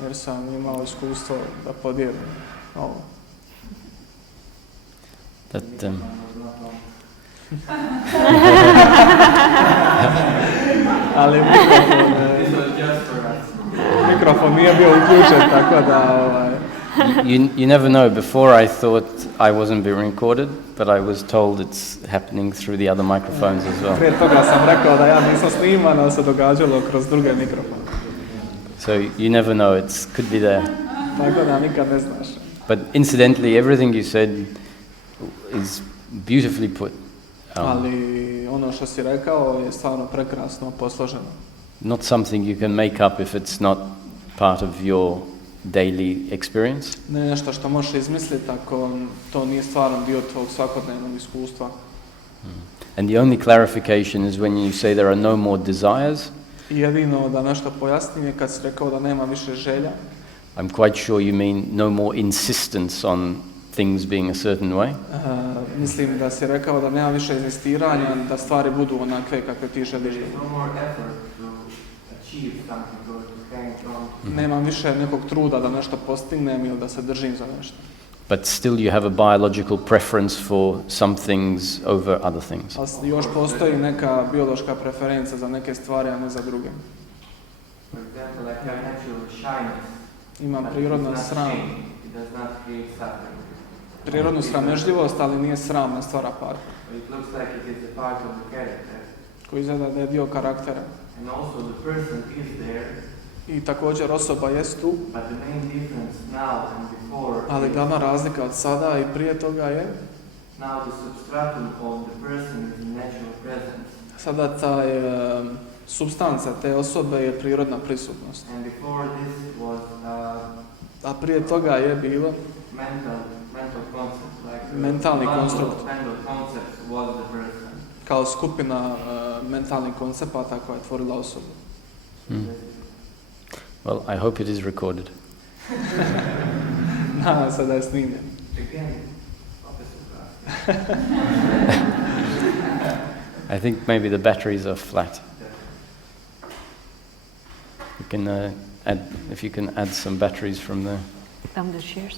jer sam imao iskustvo da podijelim ovo. That, Ali mikrofon nije bio uključen, tako da... you never know. Before I thought I wasn't being recorded, but I was told it's happening through the other microphones as well. Prije toga sam rekao da ja nisam sniman, ali se događalo kroz druge mikrofone. So you never know, it could be there. Tako da nikad ne znaš. But incidentally, everything you said is beautifully put. Ali ono što si rekao je stvarno prekrasno posloženo. Not something you can make up if it's not part of your daily experience. Ne nešto što možeš izmisliti ako to nije stvaran dio tvog svakodnevnog iskustva. And the only clarification is when you say there are no more desires. I jedino da nešto pojasnim je kad si rekao da nema više želja. I'm quite sure you mean no more insistence on things being a certain way. Mislim da si rekao da nema više inzistiranja da stvari budu onakve kakve ti želiš. Nemam više nekog truda da nešto postignem ili da se držim za nešto. But still you have a biological preference for some things over other things. Ali još postoji neka biološka preferenca za neke stvari, a ne za druge. Imam prirodnu sramežljivost, ali nije sram, ne stvara patnju. Koji izgleda da je dio karaktera. I također osoba jest tu, ali glavna razlika od sada i prije toga je sada taj supstanca te osobe je prirodna prisutnost. A prije toga je bilo mentalni konstrukt, kao skupina mentalnih koncepata koja je tvorila osobu. Well, I hope it is recorded. Nadam se da je snimljen. I think maybe the batteries are flat. You can add, if you can add some batteries from there. On the chairs.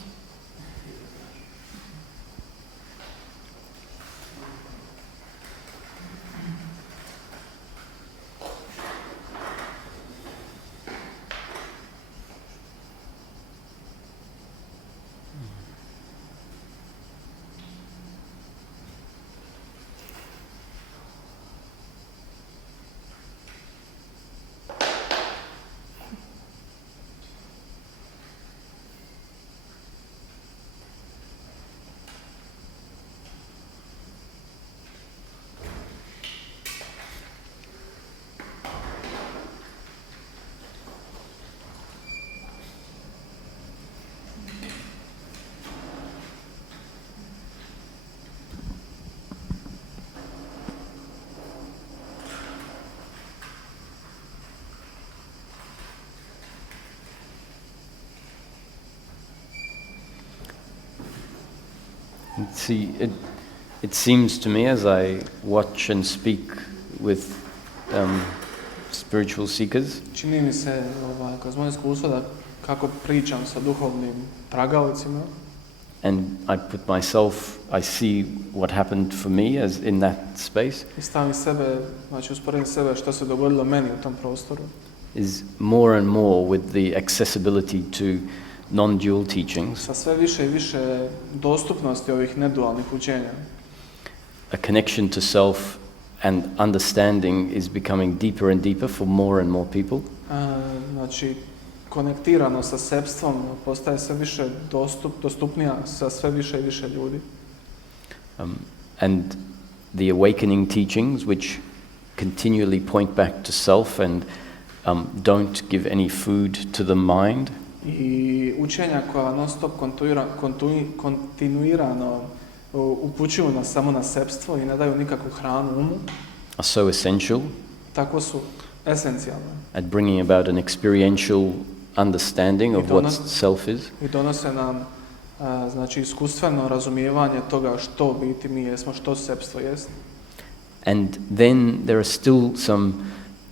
See, it seems to me as I watch and speak with spiritual seekers, čini mi se, kroz moje iskustvo, da kako pričam sa duhovnim tragaocima, and I put myself, I see what happened for me as in that space, i stavim sebe, znači usporedim sebe što se dogodilo meni u tom prostoru, is more and more with the accessibility to non-dual teachings, sa sve više i više dostupnosti ovih nedualnih učenja. a connection to self and understanding is becoming deeper and deeper for more and more people. Znači, konektirano sa sebstvom postaje sve više dostupnija sa sve više i više ljudi. And the awakening teachings, which continually point back to self and don't give any food to the mind, I učenja koja non-stop kontinuirano upućuju nas samo na sebstvo i ne daju nikakvu hranu umu, are so essential tako su esencijalne. at bringing about an experiential understanding of what self is. I donose nam znači iskustveno razumijevanje toga što biti mi jesmo, što sebstvo jest. And then there are still some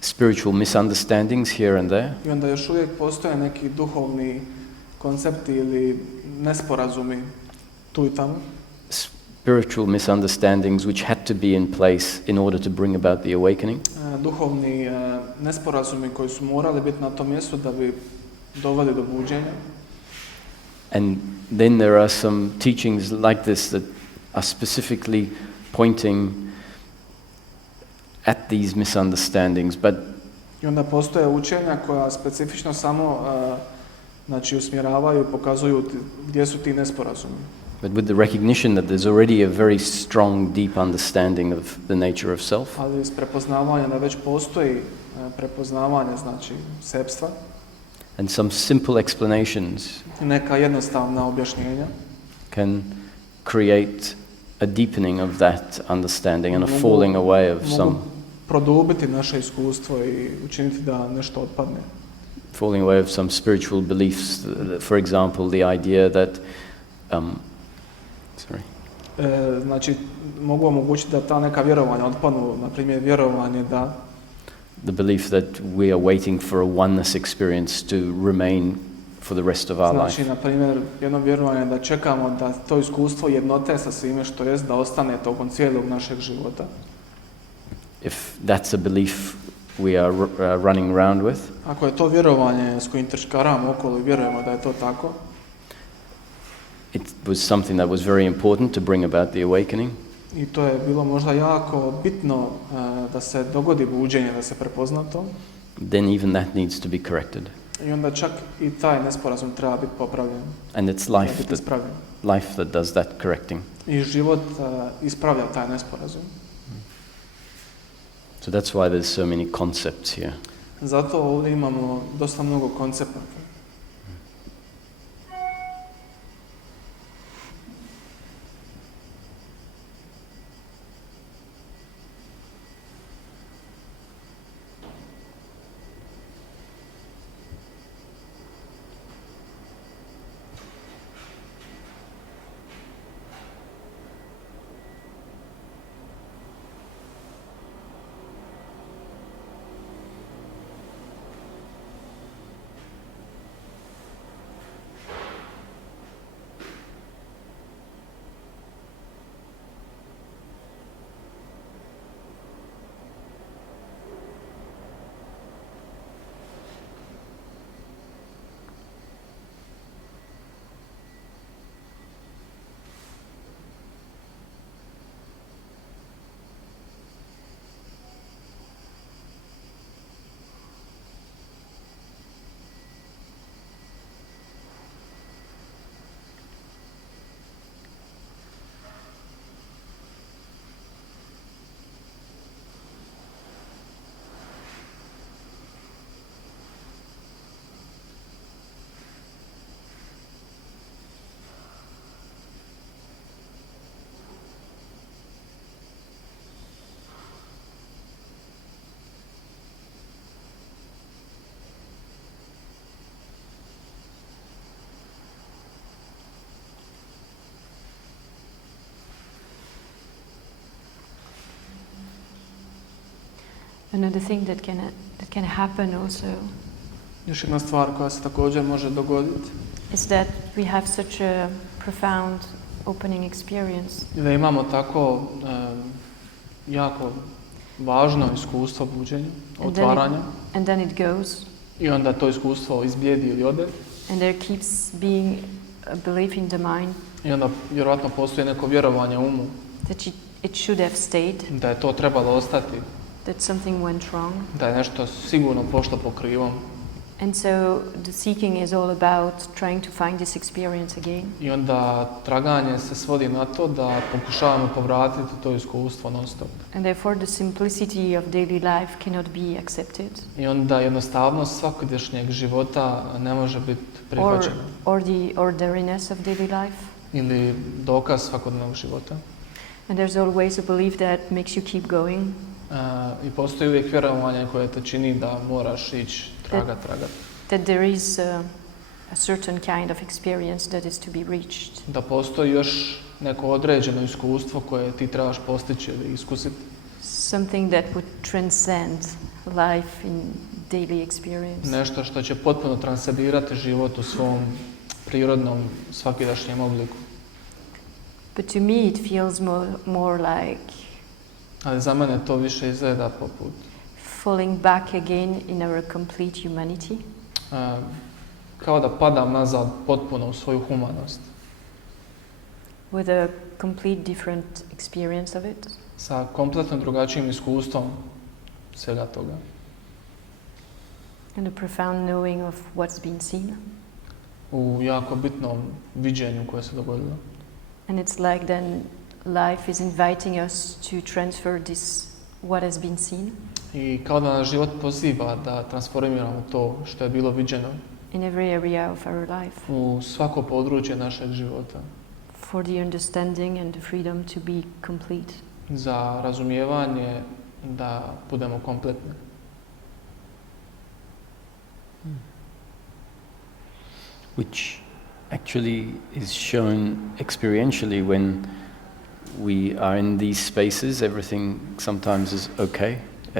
spiritual misunderstandings here and there. I onda još uvijek postoje neki duhovni koncepti ili nesporazumi tu i tamo. Spiritual misunderstandings which had to be in place in order to bring about the awakening. Duhovni nesporazumi koji su morali biti na tom mjestu da bi doveli do buđenja. And then there are some teachings like this that are specifically pointing at these misunderstandings, but I onda postoje učenja koja specifično samo znači usmjeravaju i pokazuju gdje su ti nesporazumi. but with the recognition that there's already a very strong, deep understanding of the nature of self. Ali s prepoznavanjem da već postoji prepoznavanje znači sebstva. And some simple explanations Neka jednostavna objašnjenja can create a deepening of that understanding and a falling away of some produbiti naše iskustvo i učiniti da nešto otpadne. falling away of some spiritual beliefs. For example, the idea that Znači, mogu omogućiti da ta neka vjerovanja otpadnu, na primjer vjerovanje da the belief that we are waiting for a oneness experience to remain for the rest of our znači, life. na primjer, jedno vjerovanje da čekamo da to iskustvo jednote sa svime što jest, da ostane tokom cijelog našeg života. If that's a belief we are running around with, Ako je to vjerovanje s kojim trčkaramo okolo i vjerujemo da je to tako, it was something that was very important to bring about the awakening. i to je bilo možda jako bitno da se dogodi buđenje, da se prepozna to, Then even that needs to be corrected. i onda čak i taj nesporazum treba biti popravljen. And it's Treba life biti that, ispravljen. life that does that correcting. I život ispravlja taj nesporazum. So that's why there's so many concepts here. Zato ovdje imamo dosta mnogo koncepata. Another thing that can happen also Još jedna stvar koja se također može dogoditi is that we have such a profound opening experience je da imamo tako jako važno iskustvo buđenja, otvaranja, and then it goes i onda to iskustvo izblijedi ili ode, and there keeps being a belief in the mind i onda vjerojatno postoji neko vjerovanje u umu that it should have stayed, da je to trebalo ostati, that something went wrong. da je nešto sigurno pošlo po krivom. And so the seeking is all about trying to find this experience again. I onda traganje se svodi na to da pokušavamo povratiti to iskustvo non stop. And therefore the simplicity of daily life cannot be accepted. I onda jednostavnost svakodnevnog života ne može biti prihvaćena. Or the ordinariness of daily life. Ili dokaz svakodnevnog života. And there's always a belief that makes you keep going. I postoji uvijek vjerovanje koje te čini da moraš ići tragat. That there is a certain kind of experience that is to be reached. Da postoji još neko određeno iskustvo koje ti trebaš postići ili iskusiti. something that would transcend life in daily experience. Nešto što će potpuno transcendirati život u svom prirodnom svakidašnjem obliku. But to me it feels more like Ali za mene to više izgleda poput falling back again in our complete humanity. Kao da padam nazad potpuno u svoju humanost. With a complete different experience of it. Sa kompletno drugačijim iskustvom svega toga. And a profound knowing of what's been seen. U jako bitnom viđenju koje se dogodilo. And it's like then life is inviting us to transfer this what has been seen. I kao da nas život poziva da transformiramo to što je bilo viđeno. In every area of our life. U svako područje našeg života. For the understanding and the freedom to be complete. Za razumijevanje da budemo kompletni. Which actually is shown experientially when we are in these spaces, everything sometimes is okay.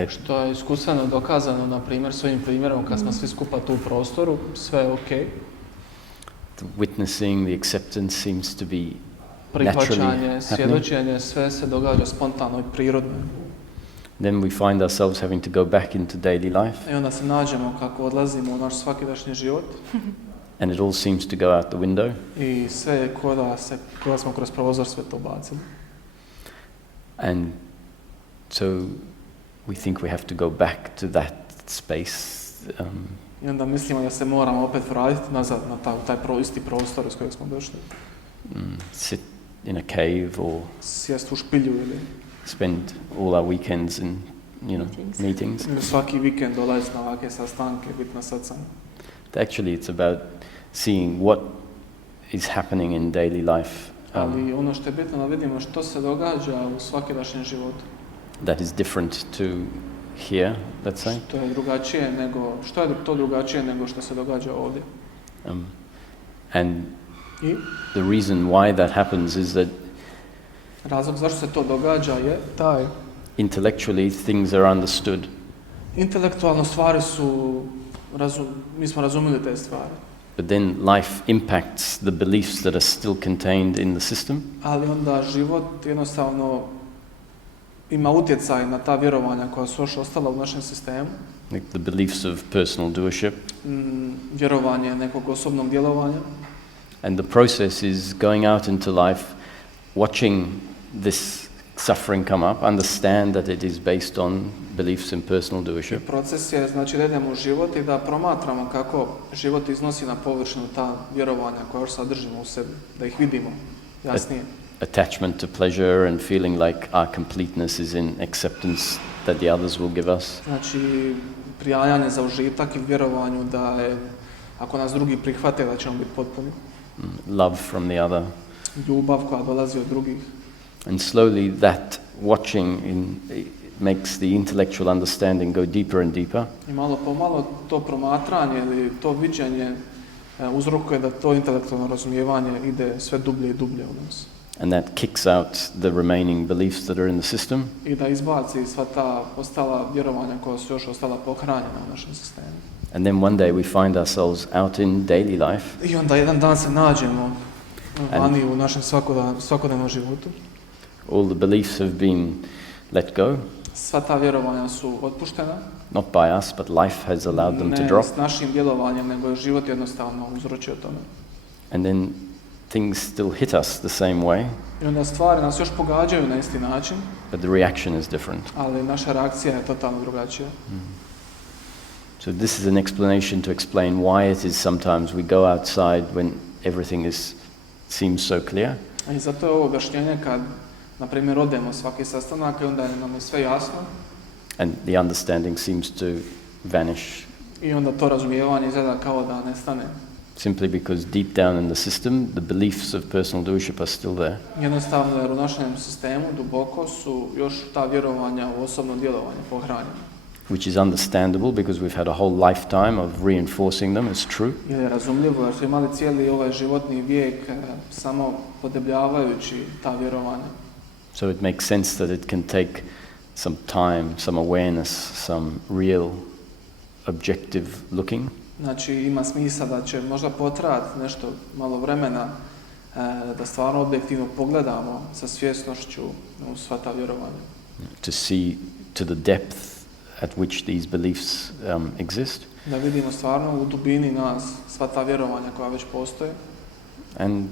Što je iskustveno dokazano, na primjer, svojim primjerom, kad smo svi skupa tu u prostoru, sve je ok. The witnessing, the acceptance seems to be prihvaćanje, svjedočenje, sve se događa spontano i prirodno. Then we find ourselves having to go back into daily life. I onda se nađemo kako odlazimo u naš svakidašnji život. And it all seems to go out the window. I sve je ko da smo kroz prozor sve to bacili. And so we think we have to go back to that space. I onda mislimo da se moramo opet vratiti nazad na taj isti prostor iz kojeg smo došli. Sit in a cave or sjest u špilju ili spend all our weekends in, meetings. Svaki vikend dolazi na ovakve sastanke, biti na satsang. Actually, it's about seeing what is happening in daily life. Ali ono što je bitno da vidimo što se događa u svakidašnjem životu. That is different to here, let's say. Što je to drugačije nego što se događa ovdje. And the reason why that happens is that razlog zašto se to događa je taj intellectually things are understood. Intelektualno stvari su mi smo razumjeli te stvari. But then life impacts the beliefs that are still contained in the system. Ali onda život jednostavno ima utjecaj na ta vjerovanja koja su još ostala u našem sistemu. Like the beliefs of personal doership. Vjerovanje nekog osobnog djelovanja. And the process is going out into life, watching this suffering come up, understand that it is based on beliefs in personal doership. Proces je znači da idemo u život i da promatramo kako život iznosi na površinu ta vjerovanja koja još sadržimo u sebi, da ih vidimo jasnije. Attachment to pleasure and feeling like our completeness is in acceptance that the others will give us. Znači prijanjanje za užitak i vjerovanju da je, ako nas drugi prihvate, da ćemo biti potpuni. Love from the other. Ljubav koja dolazi od drugih. And slowly that watching makes the intellectual understanding go deeper and deeper. I malo po malo to promatranje ili to viđenje uzrokuje da to intelektualno razumijevanje ide sve dublje i dublje u nas. And that kicks out the remaining beliefs that are in the system. I da izbaci sva ta ostala vjerovanja koja su još ostala pohranjena u našem sistemu. And then one day we find ourselves out in daily life. I onda jedan dan se nađemo vani u našem svakodnevnom životu. All the beliefs have been let go. Sva ta vjerovanja su otpuštena. Not by us, but life has allowed them to drop. Ne s našim djelovanjem, nego je život jednostavno uzročio tome. And then things still hit us the same way. I onda stvari nas još pogađaju na isti način. But the reaction is different. Ali naša reakcija je totalno drugačija. So this is an explanation to explain why it is sometimes we go outside when everything seems so clear. I zato je ovo objašnjenje kad, na primjer, odemo svaki sastanak i onda nam je sve jasno. And the understanding seems to vanish. I onda to razumijevanje izgleda kao da nestane. Simply because deep down in the system, the beliefs of personal doership are still there. Jednostavno jer u našem sistemu duboko su još ta vjerovanja u osobno djelovanje pohranjena. Which is understandable because we've had a whole lifetime of reinforcing them as true. Je razumljivo jer su imali cijeli ovaj životni vijek samo podebljavajući ta vjerovanja. So it makes sense that it can take some time, some awareness, some real objective looking. Znači ima smisla da će možda potrajati nešto malo vremena da stvarno objektivno pogledamo sa svjesnošću u sva ta vjerovanja. To see to the depth at which these beliefs exist. Da vidimo stvarno u dubini nas sva ta vjerovanja koja već postoje. And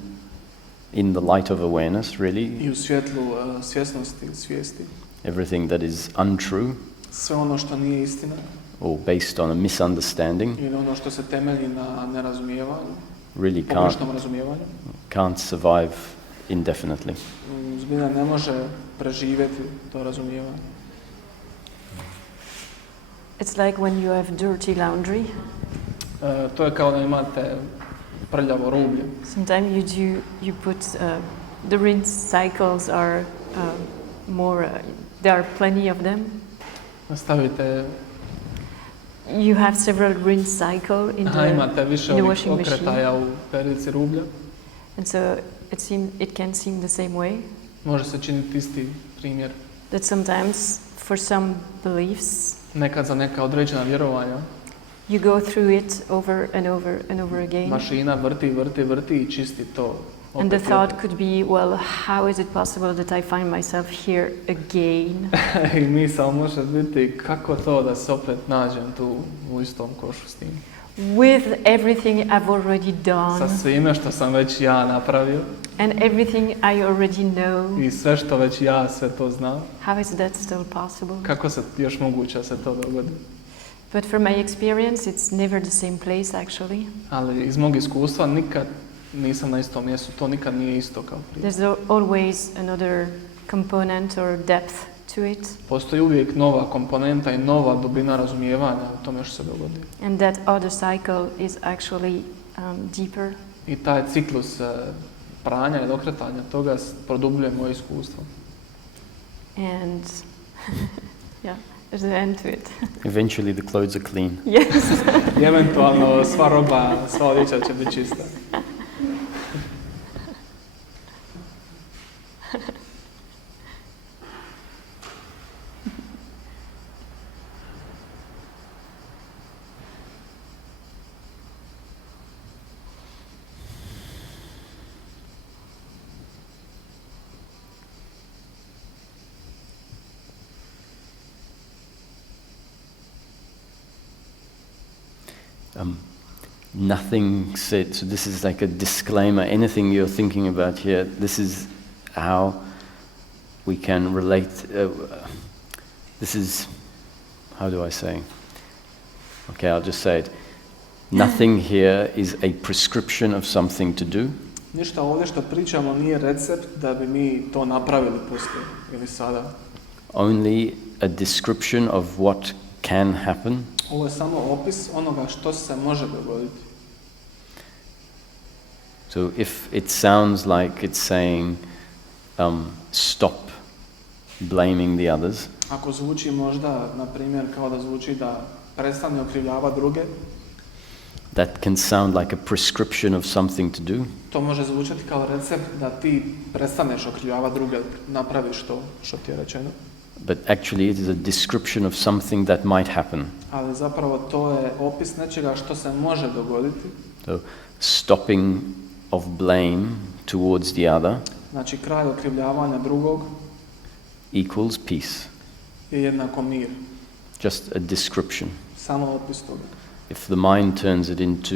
in the light of awareness, really. I u svjetlu svjesnosti, svijesti. Everything that is untrue. Sve ono što nije istina. Or based on a misunderstanding. Ili ono što se temelji na nerazumijevanju. Really can't survive indefinitely. Zbilja ne može preživjeti to razumijevanje. It's like when you have dirty laundry. To je kao da imate prljavo rublje. Sometimes you put the rinse cycles are more. There are plenty of them. Stavite. You have several rinse cycle in the washing machine. Okretaja u perici rublja. And so it can seem the same way. Može se činiti isti primjer. That sometimes for some beliefs. Nekad za neka određena vjerovanja. You go through it over and over and over again. Mašina vrti i čisti to. And the thought could be, well, how is it possible that I find myself here again? I misao može biti kako to da se opet nađem tu u istom košu s tim. With everything I've already done. Sa svime što sam već ja napravio. And everything I already know. I sve što već ja sve to znam. How is that still possible? Kako se još moguće da se to dogodi? But from my experience, it's never the same place actually. Ali iz mog iskustva nikad nisam na istom mjestu, to nikad nije isto kao prije. There's always another component or depth to it. Postoji uvijek nova komponenta i nova dubina razumijevanja u tome što se dogodi. And that other cycle is actually deeper. I taj ciklus pranja ili okretanja toga produbljuje moje iskustvo. And yeah, there's an end to it. Eventually the clothes are clean. Yes. I eventualno sva roba, sva odjeća će biti čista. Nothing said, so this is like a disclaimer, anything you're thinking about here, this is how we can relate, this is, how do I say, okay, I'll just say it, nothing here is a prescription of something to do. Ništa ovdje što pričamo nije recept da bi mi to napravili poslije ili sada. Only a description of what can happen. Ovo je samo opis onoga što se može dogoditi. So if it sounds like it's saying stop blaming the others. Ako zvuči možda, na primjer, kao da zvuči da prestane okrivljavati druge. That can sound like a prescription of something to do. To može zvučati kao recept da ti prestaneš okrivljavati druge, napraviš to što ti je rečeno. But actually it is a description of something that might happen. Ali zapravo to je opis nečega što se može dogoditi. So stopping of blame towards the other. Znači kraj okrivljavanja drugog equals peace. Je jednako mir. Just a description. Samo opis toga. If the mind turns it into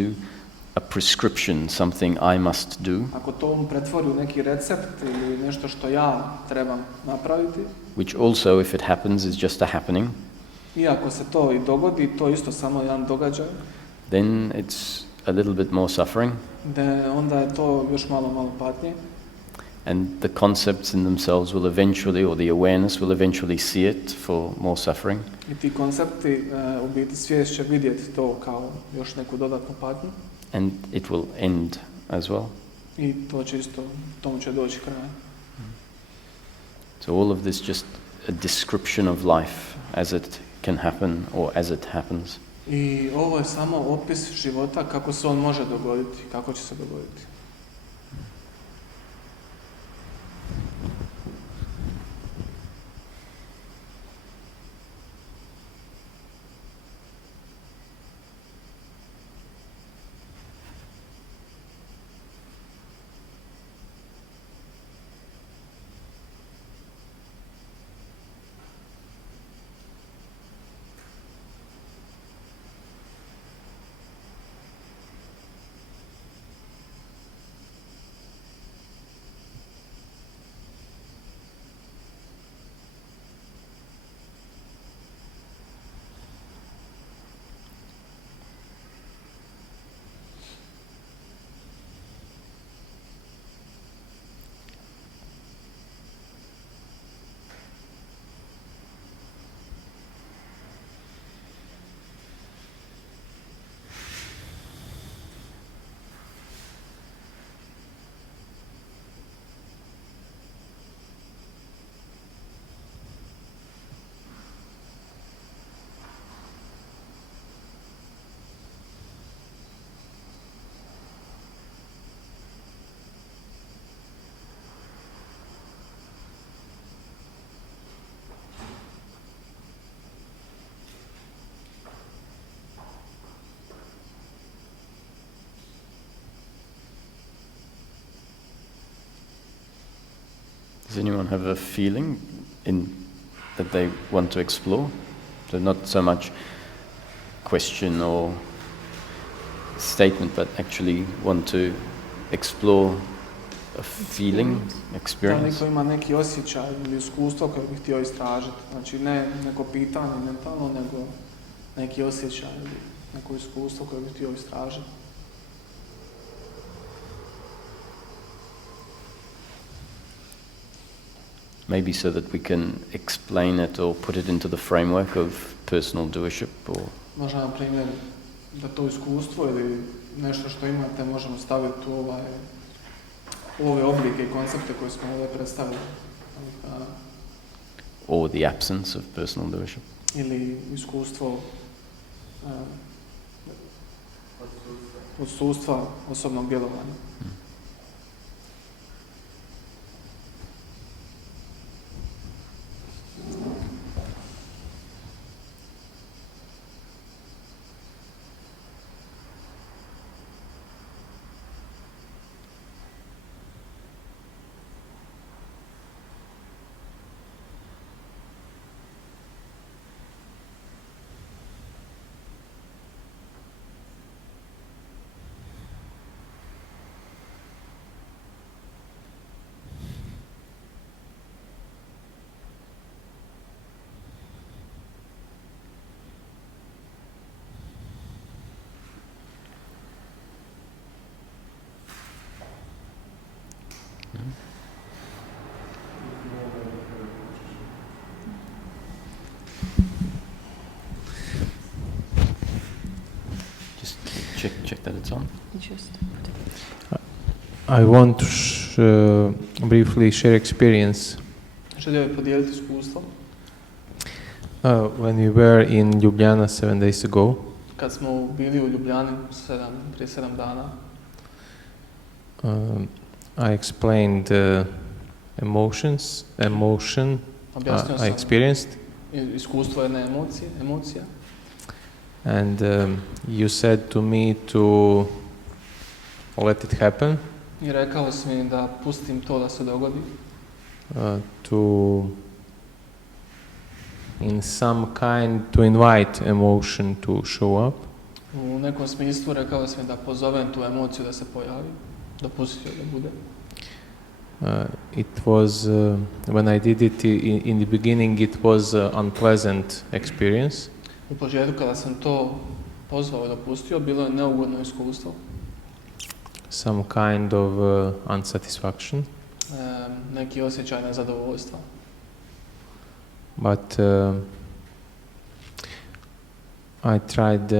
a prescription, something I must do. Ako to pretvori u neki recept ili nešto što ja trebam napraviti. Which also, if it happens, is just a happening. Iako se to i dogodi, to isto samo jedan događaj. Then it's a little bit more suffering. Onda je to još malo patnje. And the concepts in themselves will eventually, or the awareness will eventually see it for more suffering. I ti koncepti, u biti svijest će vidjeti to kao još neku dodatnu patnju. And it will end as well. I to će isto, tomu će doći kraj. So all of this just a description of life as it can happen or as it happens. I ovo je samo opis života kako se on može dogoditi, kako će se dogoditi. Does anyone have a feeling that they want to explore? So not so much question or statement, but actually want to explore a feeling, Da experience. neko ima neki osjećaj ili iskustvo koje bi htio istražiti. Znači ne neko pitanje mentalno, nego neki osjećaj ili neko iskustvo koje bi htio istražiti. Maybe so that we can explain it or put it into the framework of personal doership, or Možda, na primjer, da to iskustvo ili nešto što imate možemo staviti u ove oblike i koncepte koje smo ovdje predstavili. or the absence of personal doership. Ili iskustvo odsustva osobnog djelovanja. Just check that it's on. Just I want to briefly share experience. Želio je podijeliti iskustvo. When we were in Ljubljana 7 days ago, Kad smo bili u Ljubljani prije 7 dana, I explained emotion objasnio I sam experienced, iskustvo jedne emocija. and you said to me to let it happen, I rekao si mi da pustim to da se dogodi, to in some kind to invite emotion to show up. u nekom smislu rekao si mi da pozovem tu emociju da se pojavi, da pustim da bude. It was when I did it in the beginning. It was an unpleasant experience, U početku kada sam to pozvao i dopustio, bilo je neugodno iskustvo, some kind of unsatisfaction. neki osjećaj nezadovoljstva. But I tried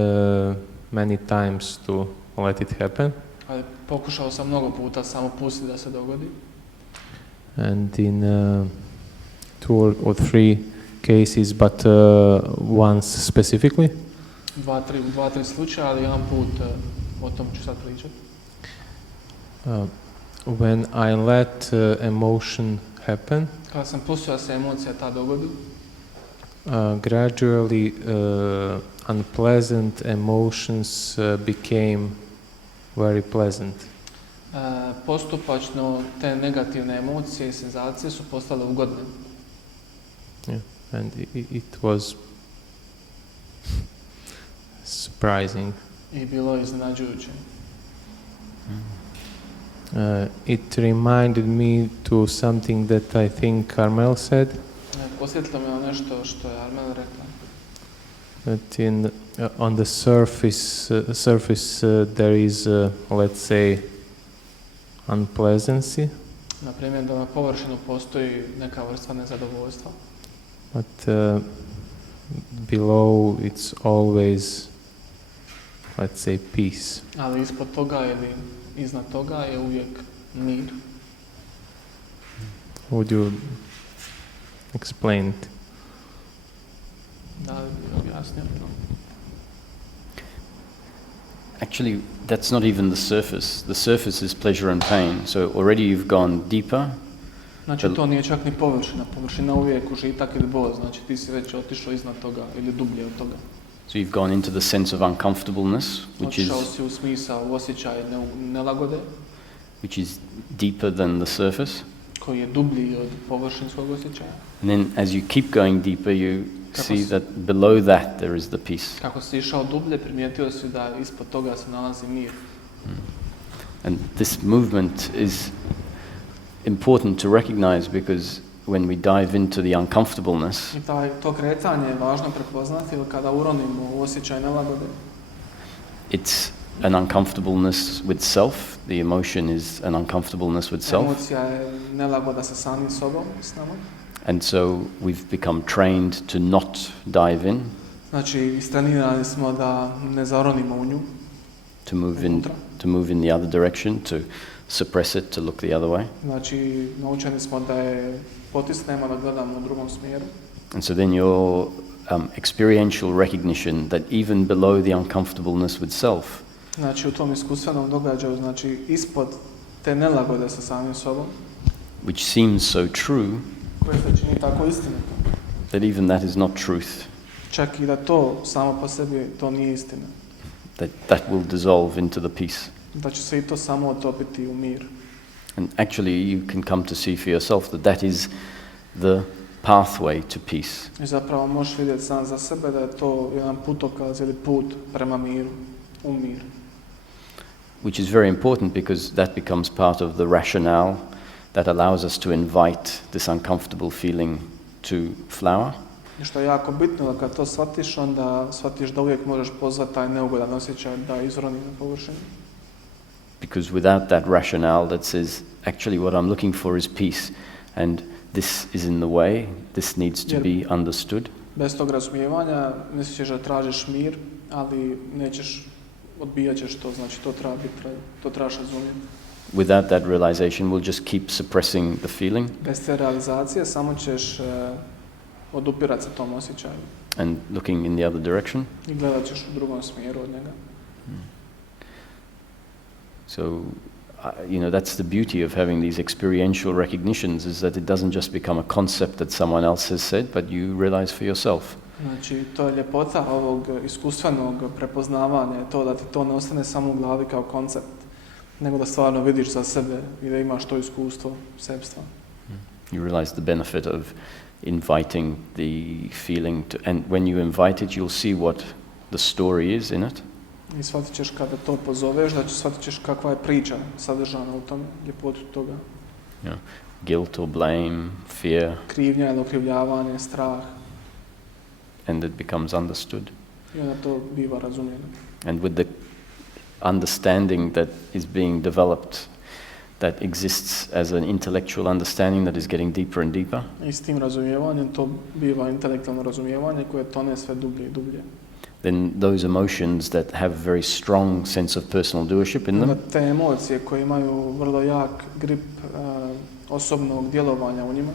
many times to let it happen, Ali pokušao sam mnogo puta samo pustiti da se dogodi. and in 2 or 3 cases, but once specifically, Dva, tri slučaja, ali jedan put o tom ću sad pričati. when I let emotion happen, Kada sam pustio da se emocija ta dogodi, gradually unpleasant emotions became very pleasant. postupačno te negativne emocije i senzacije su postale ugodne. Yeah, and it was surprising. I bilo je iznenađujuće. It reminded me to something that I think Armelle said, Posjetilo me na nešto što je Armelle rekla. that on the surface there is, let's say, unpleasantness, Na primjer, da na površinu postoji neka vrsta nezadovoljstva, but below it's always, let's say, peace. ali ispod toga ili iznad toga je uvijek mir. Would you explain it? Da li bi objasnio to? Actually, that's not even the surface. The surface is pleasure and pain. So already you've gone deeper. Znači, to nije čak ni površina. Površina je uvijek užitak ili bol. Znači, ti si već otišao iznad toga ili dublje od toga. So you've gone into the sense of uncomfortableness, Otišao si u smisao, u osjećaj nelagode, which is deeper than the surface. koji je dublji od površinskog osjećaja. And then as you keep going deeper, you see that below that there is the peace. Kako si išao dublje, primijetio si da ispod toga se nalazi mir. And this movement is important to recognize because when we dive into the uncomfortableness, I to kretanje je važno prepoznati, jer kada uronimo u osjećaj nelagode, it's an uncomfortableness with self. The emotion is an uncomfortableness with self. Emocija je nelagoda sa samim sobom, s nama. And so we've become trained to not dive in, Znači, istrenirani smo da ne zaronimo u nju, to move in the other direction, to suppress it, to look the other way. Znači, naučeni smo da je potisnemo, da gledamo u drugom smjeru. And so then your experiential recognition that even below the uncomfortableness with self, Znači, u tom iskustvenom događaju, znači, ispod te nelagode sa samim sobom, which seems so true, koje se čini tako istinito, that even that is not truth, čak i da to samo po sebi to nije istina, that will dissolve into the peace. da će se i to samo otopiti u mir. And actually you can come to see for yourself that that is the pathway to peace. I zapravo možeš vidjeti sam za sebe da je to jedan putokaz ili put prema miru, u mir. Which is very important because that becomes part of the rationale that allows us to invite this uncomfortable feeling to flower. I što je jako bitno da kad to shvatiš, onda shvatiš da uvijek možeš pozvati taj neugodan osjećaj da izroni na površinu. Because without that rationale that says, actually what I'm looking for is peace and this is in the way, this needs to be understood. Bez tog razumijevanja misliš da tražiš mir, ali odbijat ćeš to, znači to trebaš razumjeti. Without that realization, we'll just keep suppressing the feeling. Bez te realizacije samo ćeš odupirati se tom osjećaju. And looking in the other direction. I gledat ćeš u drugom smjeru od njega. So, that's the beauty of having these experiential recognitions, is that it doesn't just become a concept that someone else has said, but you realize for yourself. Znači, to je ljepota ovog iskustvenog prepoznavanja, to da ti to ne ostane samo u glavi kao koncept, nego da stvarno vidiš za sebe i da imaš to iskustvo sebstva. You realize the benefit of inviting the feeling to, and when you invite it, you'll see what the story is in it. I shvatit ćeš kada to pozoveš, shvatit ćeš kakva je priča sadržana u tom, ljepotu toga. Guilt or blame, fear. Krivnja ili okrivljavanje, strah. And it becomes understood. I onda to biva razumijeno. And with the understanding that is being developed, that exists as an intellectual understanding that is getting deeper and deeper. I s tim razumijevanjem to biva intelektualno razumijevanje koje tone sve dublje i dublje. Then those emotions that have very strong sense of personal doership in them. Te emocije koje imaju vrlo jak grip osobnog djelovanja u njima.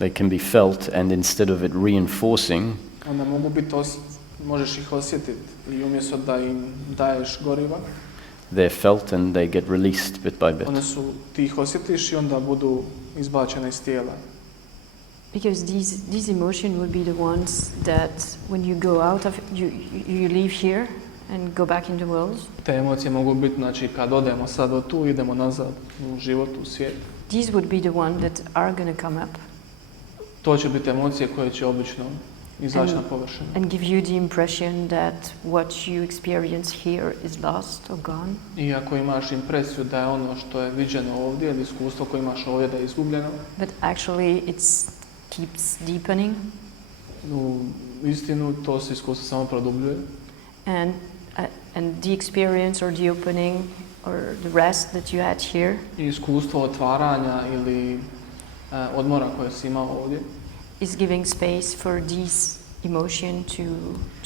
They can be felt, and instead of it reinforcing, onda mogu biti možeš ih osjetiti i umjesto da im daješ goriva, they're felt and they get released bit by bit. Ti ih osjetiš i onda budu izbačene iz tijela. Because these emotions will be the ones that when you go out of you leave here and go back in the world. Te emocije mogu biti, znači kad odemo sad od tu, idemo nazad u život, u svijet. These would be the ones that are going to come up. To će biti emocije koje će obično izaći na površinu. And give you the impression that what you experience here is lost or gone. I ako imaš impresiju da je ono što je viđeno ovdje ili iskustvo koje imaš ovdje da je izgubljeno. But actually it keeps deepening. U istinu to se iskustvo samo produbljuje. And the experience or the opening or the rest that you had here. I iskustvo otvaranja ili odmora koje si imao ovdje. Is giving space for these emotion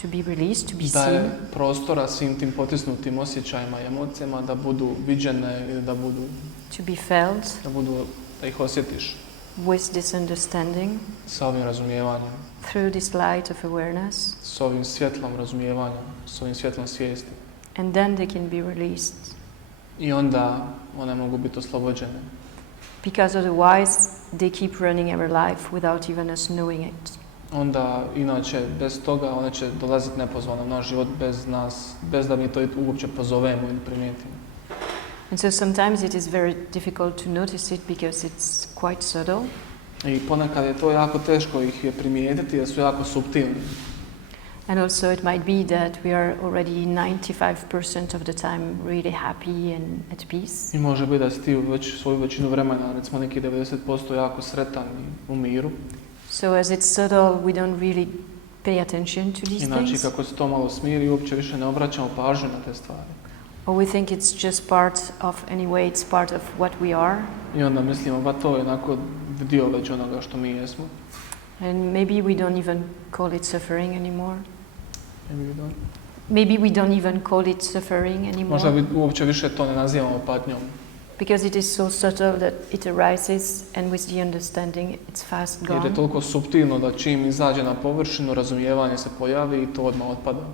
to be released, to be seen. Daje prostora svim tim potisnutim osjećajima i emocijama da budu viđene ili da budu to be felt. Da ih osjetiš. With this understanding. Sa ovim razumijevanjem. Through this light of awareness. S ovim svjetlom razumijevanjem, s ovim svjetlom svijesti. And then they can be released. I onda one mogu biti oslobođene. Because otherwise they keep running our life without even us knowing it. Onda, inače, bez toga one će dolaziti nepozvano u naš život bez nas, bez da mi to uopće pozovemo ili primijetimo. And so sometimes it is very difficult to notice it because it's quite subtle. I ponekad je to jako teško ih je primijetiti jer su jako suptilni. And also it might be that we are already 95% of the time really happy and at peace. I može biti da si ti svoju većinu vremena, recimo neki 90% jako sretan i u miru. So as it's subtle, we don't really pay attention to these Inači, things. kako se to malo smiri, uopće više ne obraćamo pažnju na te stvari. Or we think it's just part of, anyway, it's part of what we are. I onda mislimo, ba to je onako dio već onoga što mi jesmo. And maybe we don't even call it suffering anymore. Maybe we don't. Maybe we don't even call it suffering anymore. Možda uopće više to ne nazivamo patnjom. Because it is so subtle that it arises and with the understanding it's fast Jer gone. je toliko suptilno da čim izađe na površinu, razumijevanje se pojavi i to odmah otpada.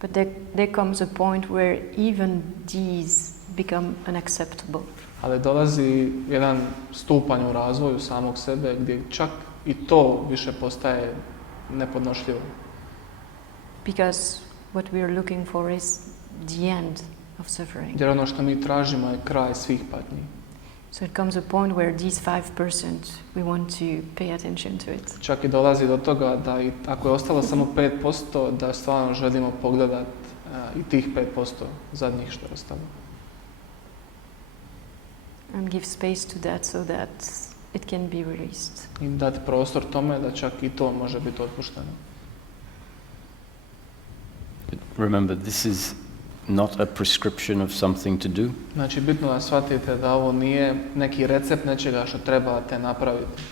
But there comes a point where even these become unacceptable. Ali dolazi jedan stupanj u razvoju samog sebe gdje čak i to više postaje nepodnošljivo. Because what we are looking for is the end of suffering. Jer ono što mi tražimo je kraj svih patnji. So it comes a point where these 5% we want to pay attention to it. Čak i dolazi do toga da i ako je ostalo samo 5%, da stvarno želimo pogledati i tih 5% zadnjih što je ostalo. And give space to that so that it can be released. I dati prostor tome da čak i to može biti otpušteno. But remember, this is not a prescription of something to do. Znači, bitno da shvatite da ovo nije neki recept nečega što trebate napraviti.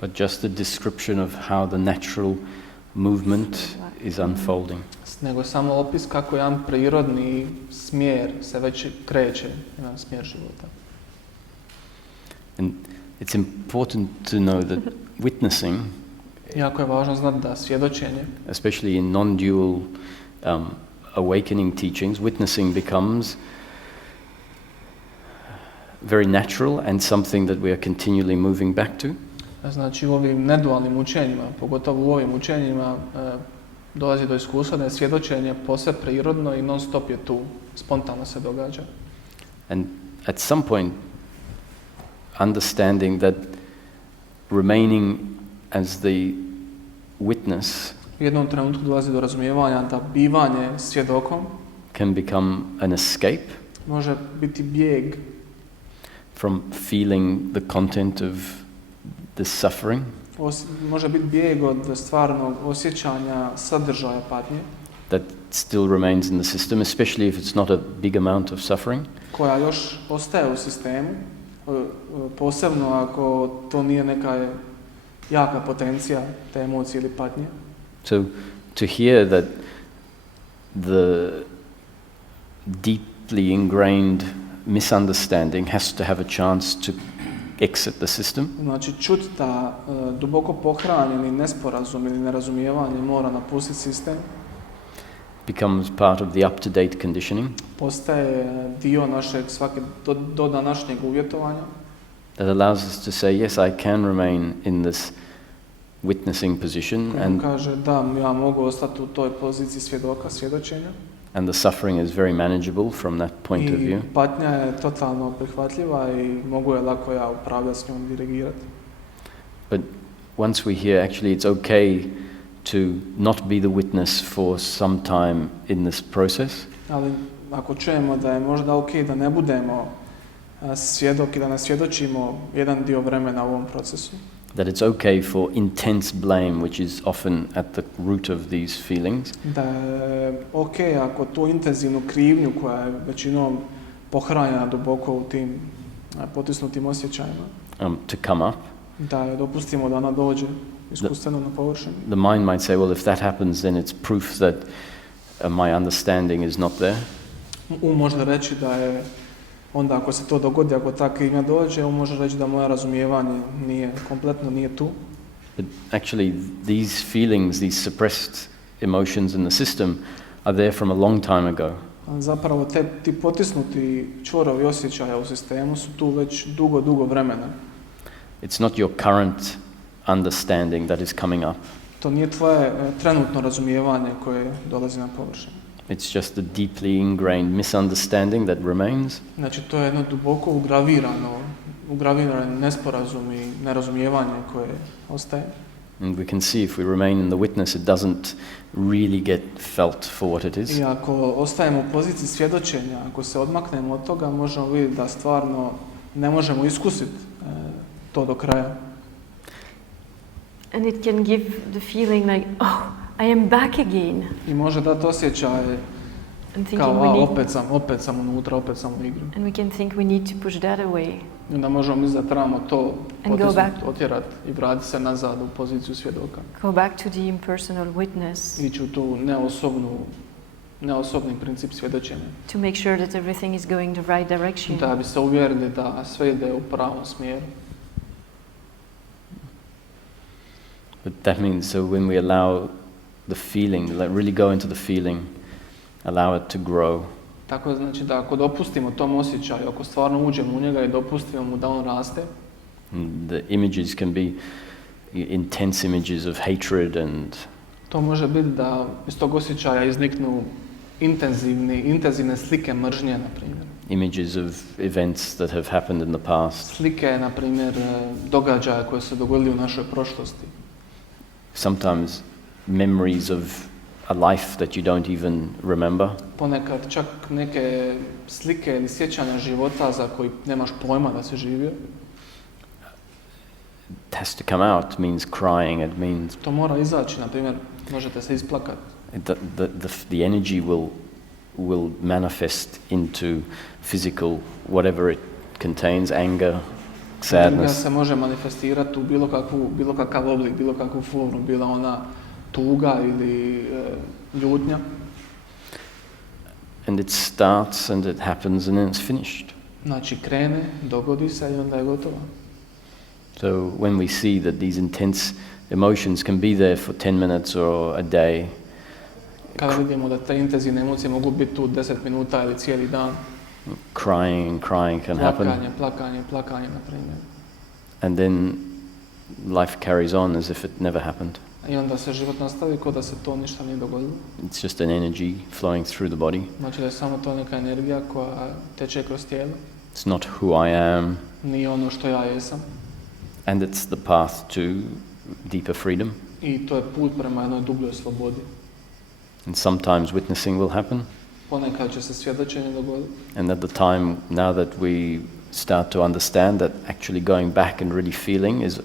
But just a description of how the natural movement is unfolding. Nego samo opis kako jedan prirodni smjer se već kreće, jedan smjer života. And it's important to know that witnessing, Jako je važno znati da svjedočenje, especially in non-dual awakening teachings, witnessing becomes very natural and something that we are continually moving back to. znači u ovim nedualnim učenjima, pogotovo u ovim učenjima, dolazi do iskustva da je svjedočenje posve prirodno i non stop je tu, spontano se događa. And at some point, understanding that remaining as the witness U jednom trenutku dolazi do razumijevanja da bivanje svjedokom can become an escape može biti bijeg from feeling the content of the suffering, može biti bijeg od stvarnog osjećanja sadržaja patnje, that still remains in the system, especially if it's not a big amount of suffering. koja još ostaje u sistemu, posebno ako to nije neka jaka potencija te emocije ili patnje. So to hear that the deeply ingrained misunderstanding has to have a chance to exit the system. Znači, čuti da duboko pohranjeni nesporazum ili nerazumijevanje mora napustiti sistem, Becomes part of the up-to-date conditioning postaje dio našeg do današnjeg uvjetovanja, that allows us to say, yes, I can remain in this witnessing position, koji kaže da ja mogu ostati u toj poziciji svjedoka, svjedočenja, and the suffering is very manageable from that point of view. i patnja je totalno prihvatljiva i mogu je lako ja upravljati s njom, dirigirati. But once we hear, actually, it's okay to not be the witness for some time in this process, Ali ako čujemo da je možda ok da ne budemo svjedok i da ne svjedočimo jedan dio vremena u ovom procesu, that it's okay for intense blame, which is often at the root of these feelings, da je ok ako tu intenzivnu krivnju koja je većinom pohranjena duboko u tim potisnutim osjećajima, to come up. da je dopustimo da ona dođe iskustveno na površinu. The mind might say, well, if that happens, then it's proof that my understanding is not there. Može reći da je, onda ako se to dogodi, ako ta krivnja dođe, može reći da moje razumijevanje kompletno nije tu. But actually, these feelings, these suppressed emotions in the system are there from a long time ago. Zapravo ti potisnuti čvorovi osjećaja u sistemu su tu već dugo vremena. It's not your current understanding that is coming up. To nije tvoje trenutno razumijevanje koje dolazi na površinu. It's just a deeply ingrained misunderstanding that remains. Znači, to je jedno duboko ugravirani nesporazum i nerazumijevanje koje ostaje. And we can see if we remain in the witness, it doesn't really get felt for what it is. I ako ostajemo u poziciji svjedočenja, ako se odmaknemo od toga, možemo vidjeti da stvarno ne možemo iskusiti to do kraja. And it can give the feeling like, oh, I am back again. I može dati osjećaj kao, opet sam unutra, opet sam u igru. And we can think we need to push that away. I onda možemo misliti da trebamo to otjerati i vratiti se nazad u poziciju svjedoka. Go back to the impersonal witness. Ići u tu neosobni princip svjedočenja. To make sure that everything is going the right direction. Da bi se uvjerili da sve ide u pravom smjeru. But that means, so when we allow the feeling, really go into the feeling, allow it to grow. Tako znači da ako dopustimo tom osjećaju, ako stvarno uđemo u njega i dopustimo mu da on raste. The images can be intense images of hatred and. To može biti da iz tog osjećaja izniknu intenzivne slike mržnje, na primjer. Images of events that have happened in the past. Slike, na primjer, događaja koje se dogodili u našoj prošlosti. Sometimes memories of a life that you don't even remember. Ponekad čak neke slike ili sjećanja života za koji nemaš pojma da si živio. It has to come out, means crying, it means. To mora izaći, na primjer, možete se isplakati. The energy will manifest into physical, whatever it contains, anger, sadness. Energija se može manifestirati u bilo kakav oblik, bilo kakvu formu, bila ona tuga ili ljutnja. And it starts and it happens and then it's finished. Znači krene, dogodi se i onda je gotovo. So when we see that these intense emotions can be there for 10 minutes or a day. Kada vidimo da te intenzivne emocije mogu biti tu 10 minuta ili cijeli dan. Crying can happen. Plakanje, na primjer. And then life carries on as if it never happened. I onda se život nastavi kao da se to ništa nije dogodilo. It's just an energy flowing through the body. Znači da je samo to neka energija koja teče kroz tijelo. It's not who I am. Nije ono što ja jesam. And it's the path to deeper freedom. I to je put prema jednoj dubljoj slobodi. And sometimes witnessing will happen. Ponekad će se svjedočenje dogoditi. And at the time, now that we start to understand that actually going back and really feeling is.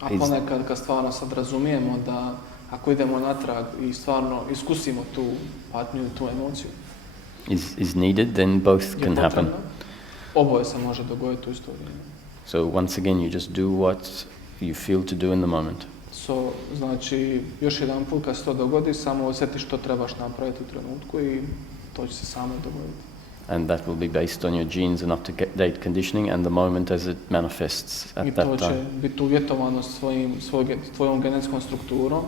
A ponekad kad stvarno sad razumijemo da ako idemo natrag i stvarno iskusimo tu patnju i tu emociju. Is needed, then both can happen. Oboje se može dogoditi u isto vrijeme. So once again, you just do what you feel to do in the moment. Znači, još jedan put kad se to dogodi, samo osjetiš što trebaš napraviti u trenutku i to će se samo dogoditi. And that will be based on your genes and up-to-date conditioning and the moment as it manifests at that time. I to će biti uvjetovano svojom genetskom strukturom,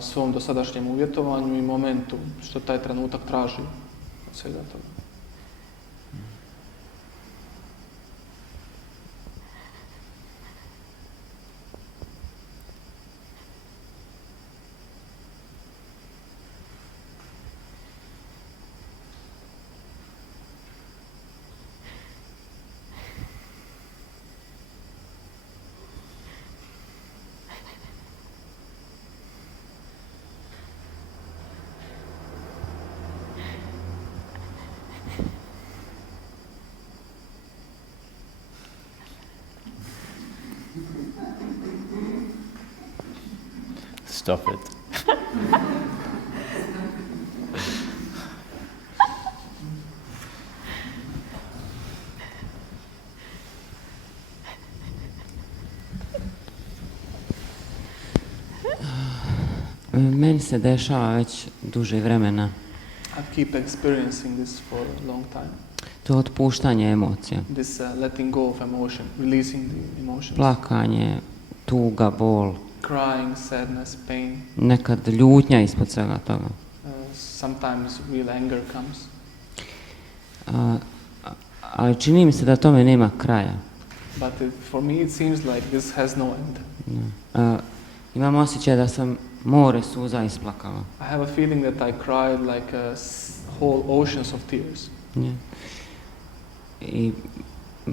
svom dosadašnjem uvjetovanju i momentu što taj trenutak traži od svega toga. Stop it. Meni se dešava već duže vremena. I keep experiencing this for a long time. To otpuštanje emocija. This letting go of emotion, releasing the emotions. Plakanje, tuga, bol. Crying, sadness, pain. Nekad ljutnja ispod svega toga. Sometimes real anger comes. Ali čini mi se da tome nema kraja. But for me it seems like this has no end. Imam osjećaj da sam more suza isplakala. I have a feeling that I cried like whole oceans of tears. Yeah. I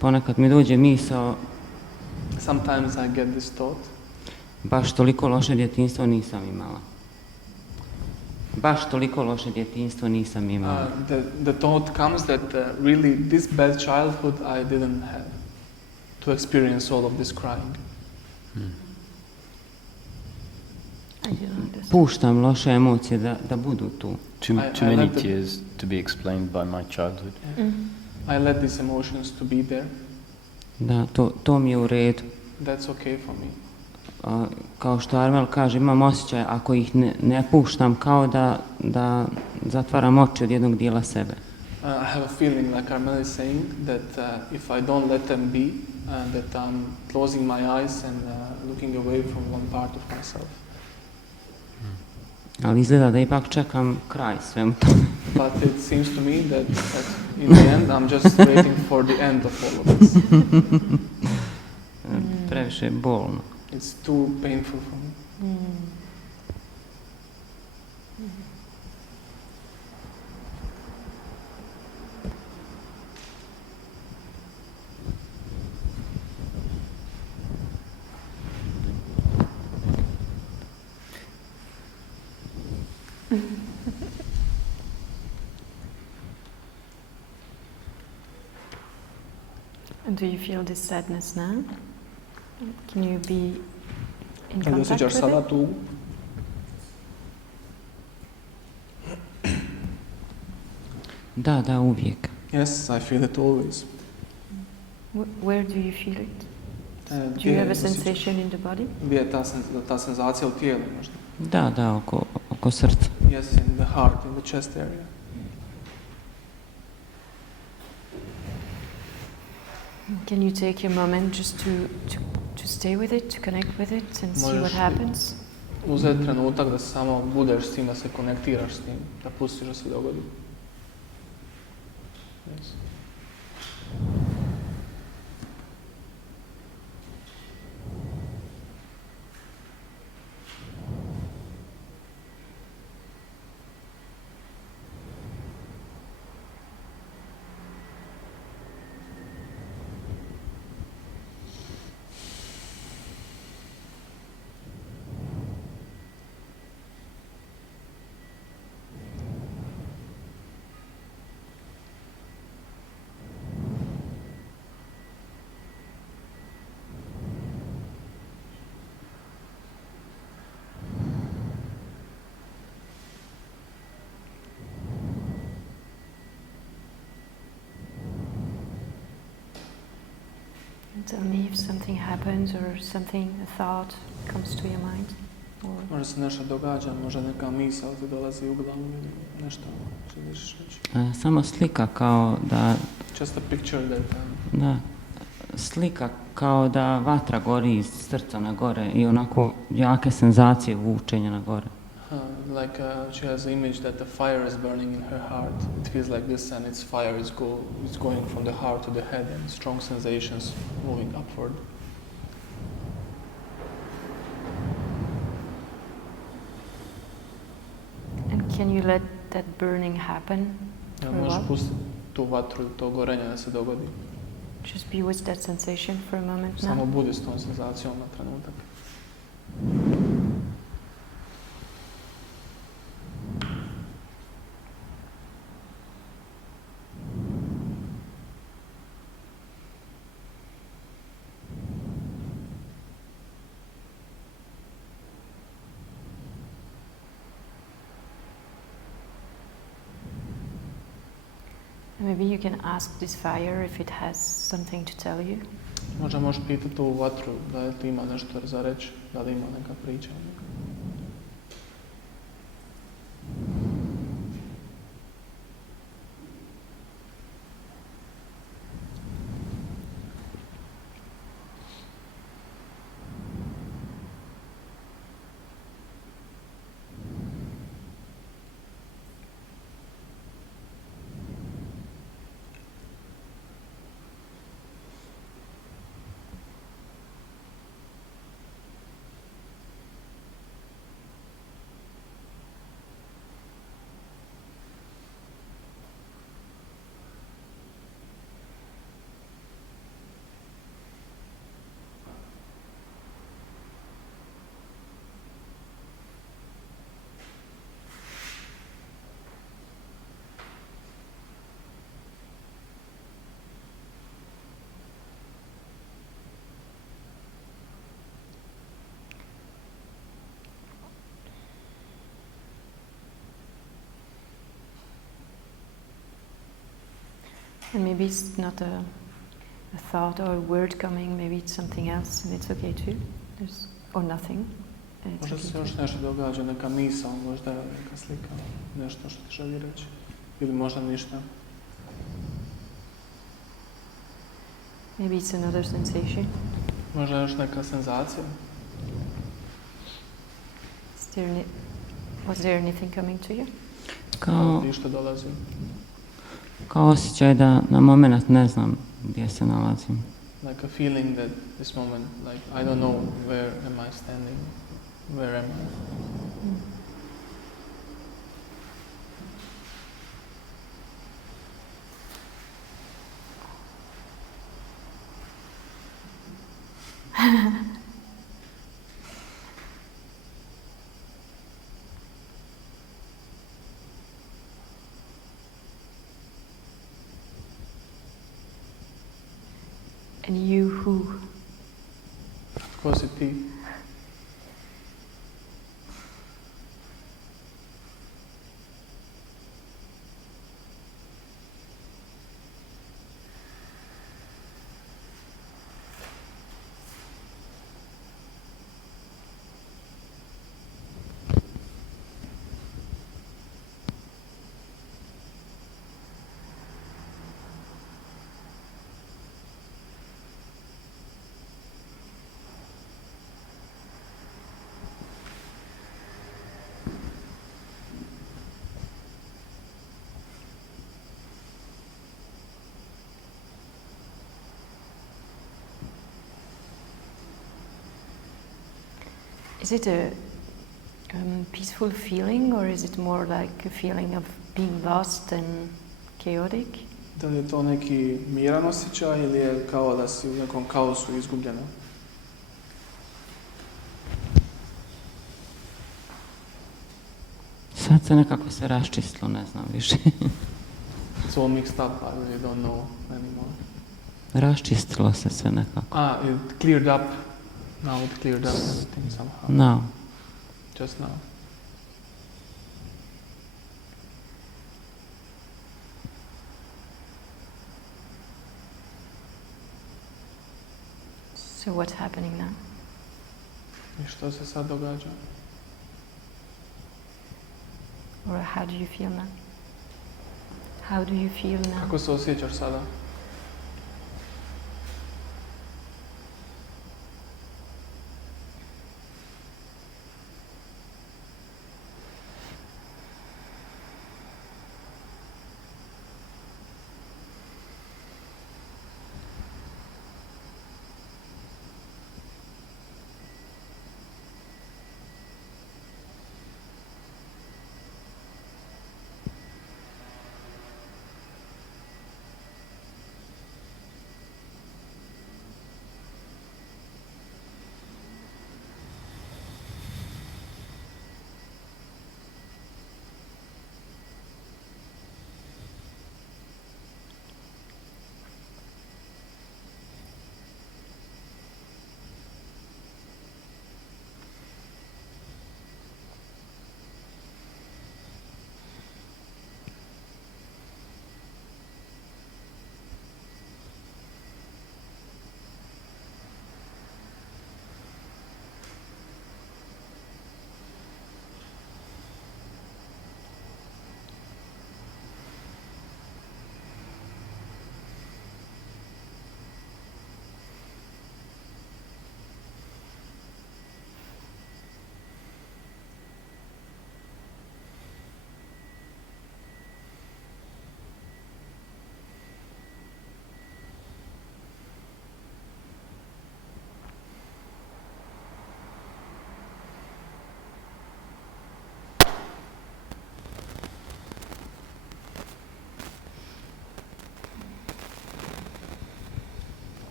ponekad mi dođe misao, Sometimes I get this thought. baš toliko loše djetinjstvo nisam imala. Baš toliko loše djetinjstvo nisam imala. The thought comes that really this bad childhood I didn't have to experience all of this crying. Puštam loše emocije da budu tu. Too many tears to be explained by my childhood. I let these emotions to be there. Da, to mi je u redu. That's okay for me. Kao što Armelle kaže, imam osjećaj ako ih ne puštam kao da zatvaram oči od jednog dijela sebe. I have a feeling, like Armelle is saying, that if I don't let them be, that I'm closing my eyes and looking away from one part of myself. Ali izgleda da ipak čekam kraj svemu tome. But it seems to me that in the end I'm just waiting for the end of all of this. Previše je bolno. It's too painful for me. And do you feel this sadness now? Can you be in Da li contact osjećaš with sada it? tugu? Da, uvijek. Yes, I feel it always. Where do you feel it? Do Gdje you have a osjećaš? sensation in the body? Gdje je ta senzacija u tijelu možda? Da, oko srca. Yes, in the heart, in the chest area. Can you take a moment just to stay with it, to connect with it and see what happens? Uzeti trenutak da samo budeš s tim, da se konektiraš s tim, da pustiš da se dogodi. Yes. Tell me if something happens or something, a thought comes to your mind. Možda se nešto događa, možda neka misao ti dolazi u glavu ili nešto što želiš reći. Samo slika kao da... Just a picture that... Da, slika kao da vatra gori iz srca na gore i onako jake senzacije vučenja na gore. Like she has an image that the fire is burning in her heart. It feels like this, and its fire is going from the heart to the head, and strong sensations moving upward. And can you let that burning happen? Možeš pustiti tu vatru, to gorenje da se dogodi. Just be with that sensation for a moment now. Samo budi s tom senzacijom na trenutak. Maybe you can ask this fire if it has something to tell you. Možda možeš pitati tu vatru da li ti ima nešto za reći, da li ima neka priča. And maybe it's not a thought or a word coming, maybe it's something else, and it's okay too. Or nothing. And it's Možda okay se too. još nešto događa, neka misao, možda neka slika, nešto što ti želi reći. Ili možda ništa. Maybe it's another sensation. Možda još neka senzacija. Was there anything coming to you? Kao, Ti što dolazi. kao osjećaj da na moment ne znam gdje se nalazim. Like a feeling that this moment, like I don't know where am I standing, where am I? And you who? Tko si ti? Is it a peaceful feeling, or is it more like a feeling of being lost and chaotic? Da li je to neki miran osjećaj ili je kao da si u nekom kaosu izgubljena? Sad se nekako se raščistilo, ne znam više. It's all mixed up, I really don't know anymore. Raščistilo se sve nekako. It cleared up. Now it cleared up everything somehow. Now. Just now. So what's happening now? I što se sad događa? Or how do you feel now? How do you feel now? Kako se osjećaš sada?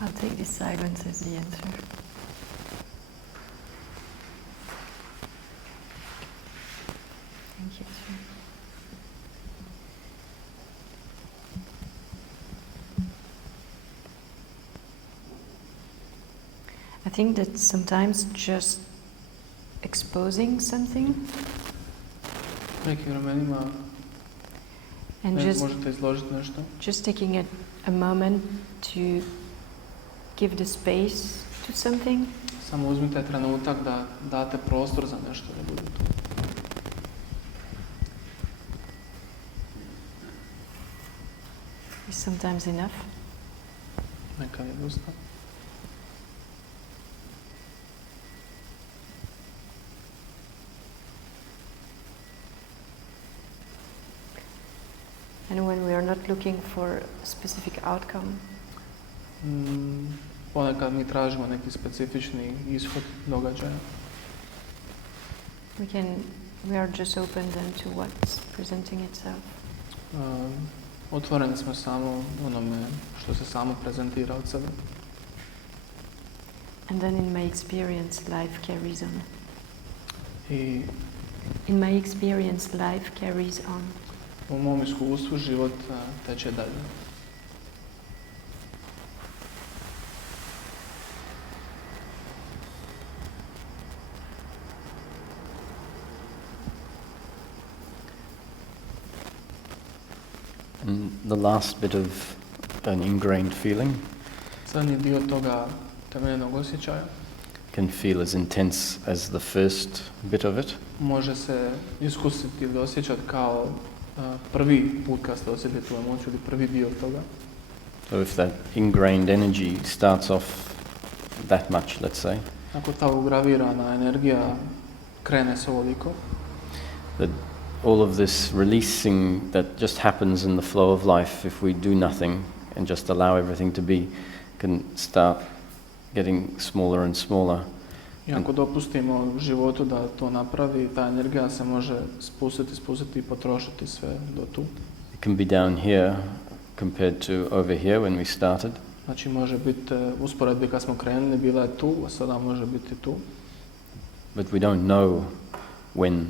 I'll take this silence as the answer. Thank you. I think that sometimes just exposing something Nekim vremenima And možete izložiti nešto? just taking a moment to give the space to something. Samo uzmite trenutak da date prostor za nešto da bude tu. Is sometimes enough. Nekad je dosta. And when we are not looking for a specific outcome, Ponekad mi tražimo neki specifični ishod događaja. we are just open then to what's presenting itself. Otvoreni smo samo onome što se samo prezentira od sebe. And then in my experience, life carries on. I In my experience, life carries on. u mom iskustvu život teče dalje. And the last bit of an ingrained feeling Zadnji dio toga temeljenog osjećaja can feel as intense as the first bit of it. može se iskusiti ili osjećati kao prvi put kad ste osjetili tu emociju ili prvi dio toga. So if that ingrained energy starts off that much, let's say, Ako ta ugravirana energija krene s ovoliko, that all of this releasing that just happens in the flow of life if we do nothing and just allow everything to be can start getting smaller and smaller. i ako dopustimo životu da to napravi, ta energija se može spustiti i potrošiti sve do tu. It can be down here compared to over here when we started. Znači može biti usporedbi kad smo krenuli, bila je tu, a sada može biti tu. But we don't know when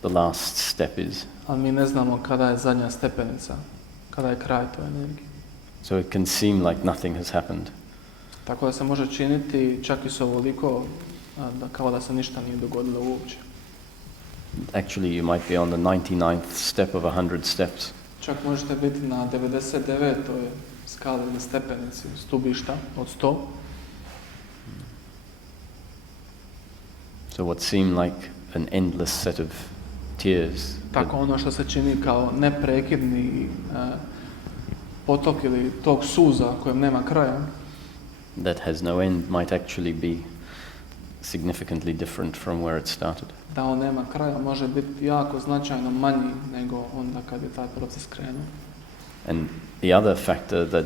the last step is. Ali mi ne znamo kada je zadnja stepenica, kada je kraj toj energiji. So it can seem like nothing has happened. Tako da se može činiti čak i s ovoliko kao da se ništa nije dogodilo uopće. Actually, you might be on the 99th step of 100 steps. Čak možete biti na 99. skali ili stepenici stubišta od 100. So what seemed like an endless set of tears, Tako ono što se čini kao neprekidni potok ili tok suza kojem nema kraja, that has no end, might actually be significantly different from where it started. da on nema kraja, može biti jako značajno manji nego onda kad je taj proces krenuo. And the other factor that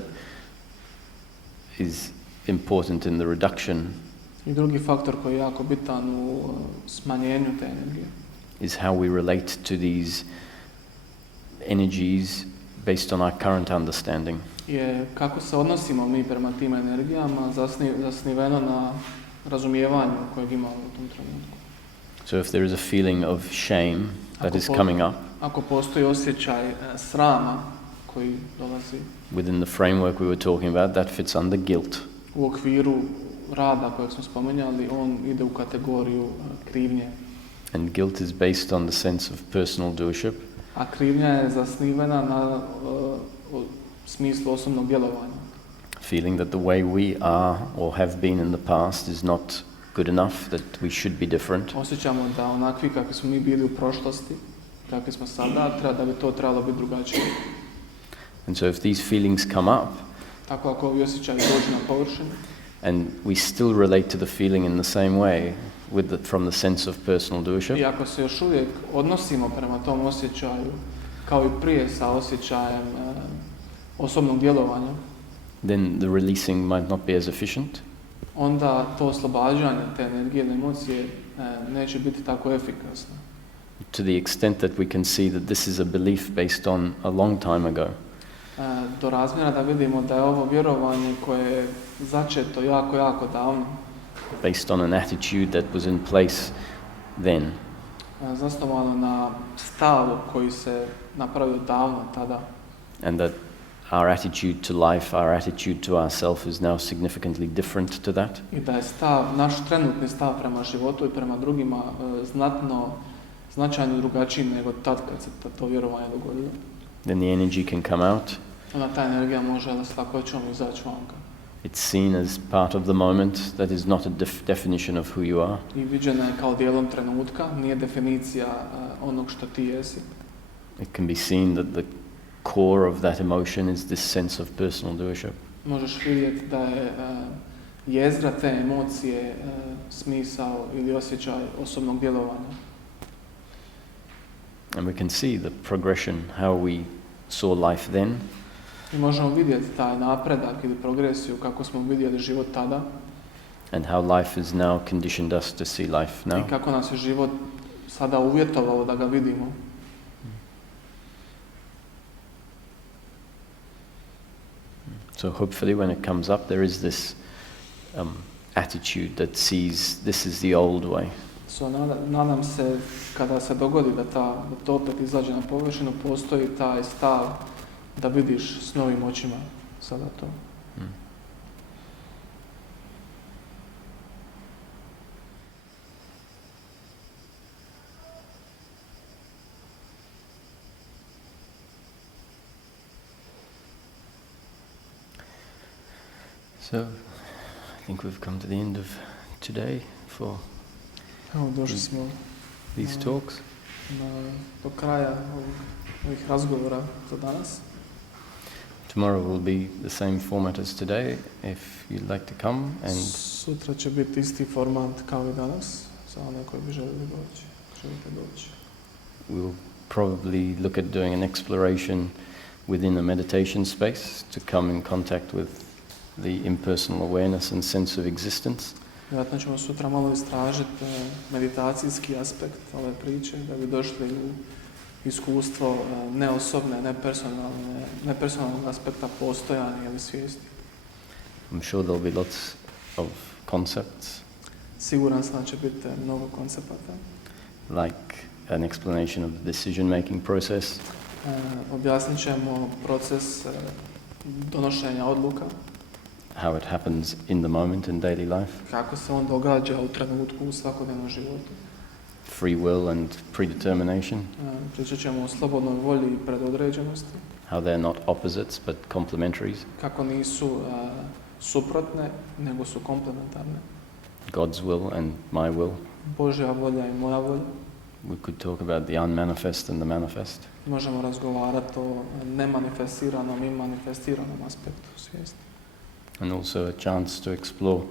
is important in the reduction I drugi faktor koji je jako bitan u smanjenju te energije is how we relate to these energies based on our current understanding. je kako se odnosimo mi prema tim energijama zasniveno na razumijevanju kojeg imamo u tom trenutku. So if there is a feeling of shame that is coming up Ako postoji osjećaj srama koji dolazi within the framework we were talking about, that fits under guilt. u okviru rada kojeg smo spominjali, on ide u kategoriju krivnje. And guilt is based on the sense of personal doership. A krivnja je zasnivena na smislu osobnog djelovanja. Feeling that the way we are or have been in the past is not good enough, that we should be different. Osjećamo da onakvi kakvi smo mi bili u prošlosti, kakvi smo sada, da bi to trebalo biti drugačije. And so if these feelings come up, Tako ako ovi osjećaji dođu na površinu, and we still relate to the feeling in the same way from the sense of personal doership, i ako se još uvijek odnosimo prema tom osjećaju kao i prije sa osjećajem osobnog djelovanja, then the releasing might not be as efficient. onda to oslobađanje te energije ili emocije neće biti tako efikasno. To the extent that we can see that this is a belief based on a long time ago. Do razmjera da vidimo da je ovo vjerovanje koje je začeto jako, jako davno. Based on an attitude that was in place then. Zasnovano na stavu koji se napravio davno tada. And that our attitude to life, our attitude to ourselves is now significantly different to that. I da je naš trenutni stav prema životu i prema drugima značajno drugačiji nego tad kad se to vjerovanje dogodilo. then the energy can come out. Onda ta energija može s lakoćom izaći vanka. It's seen as part of the moment, that is not a definition of who you are. I viđena je kao dijelom trenutka, nije definicija onog što ti jesi. It can be seen that the core of that emotion is this sense of personal doership. Možeš vidjeti da je jezgra te emocije smisao ili osjećaj osobnog djelovanja. And we can see the progression, how we saw life then, I možemo vidjeti taj napredak ili progresiju kako smo vidjeli život tada and how life has now conditioned us to see life now. i kako nas je život sada uvjetovao da ga vidimo. So hopefully when it comes up, there is this attitude that sees this is the old way. So, nadam se kada se dogodi da to opet izađe na površinu, postoji taj stav da vidiš s novim očima sada to. So I think we've come to the end of today for Evo, došli smo these talks. do kraja ovih razgovora za danas. Tomorrow will be the same format as today, if you'd like to come, and Sutra će biti isti format kao i danas, za one koji bi želite doći. we'll probably look at doing an exploration within a meditation space to come in contact with the impersonal awareness and sense of existence. Vjerojatno ćemo sutra malo istražiti meditacijski aspekt ove priče, da bi došli u iskustvo neosobne, nepersonalnog aspekta postojanja ili svijesti. I'm sure there'll be lots of concepts, Siguran sam da će biti mnogo koncepata. like an explanation of the decision-making process, Objasnit ćemo proces donošenja odluka, how it happens in the moment in daily life, kako se on događa u trenutku u svakodnevnom životu. free will and predetermination, Pričat ćemo o slobodnoj volji i predodređenosti, how they're not opposites but complementaries, kako nisu suprotne, nego su komplementarne. God's will and my will. Božja volja i moja volja. We could talk about the unmanifest and the manifest. Možemo razgovarati o nemanifestiranom i manifestiranom aspektu svijesti. And also a chance to explore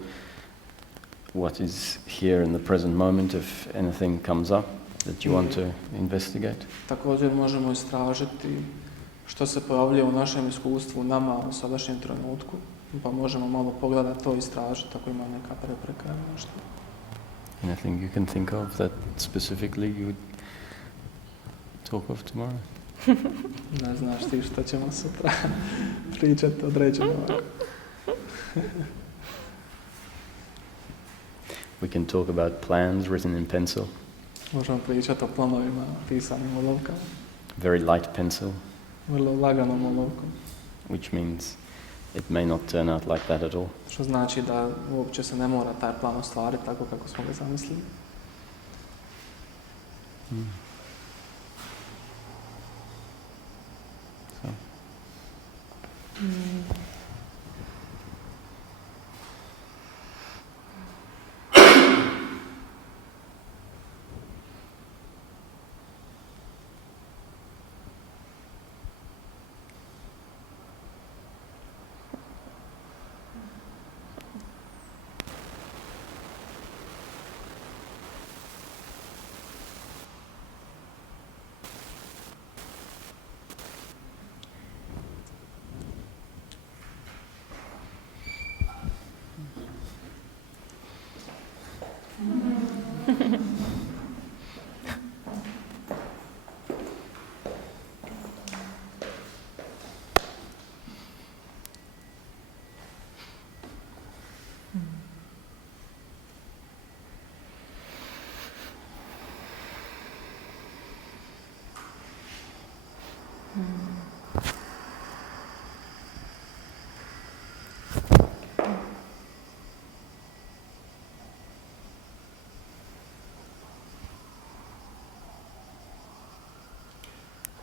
what is here in the present moment if anything comes up that you want to investigate. Također možemo istražiti što se pojavljuje u našem iskustvu nama u sadašnjem trenutku, pa možemo malo pogledati to i istražiti ako ima neka prepreka ili nešto. Anything you can think of that specifically you would talk of tomorrow? Ne znaš ti što ćemo sutra pričati određeno ovako. We can talk about plans written in pencil, Možemo pričati o planovima pisanim olovkama, very light pencil, vrlo laganom olovkom, which means it may not turn out like that at all. što znači da uopće se ne mora taj plan ostvariti tako kako smo ga zamislili. So.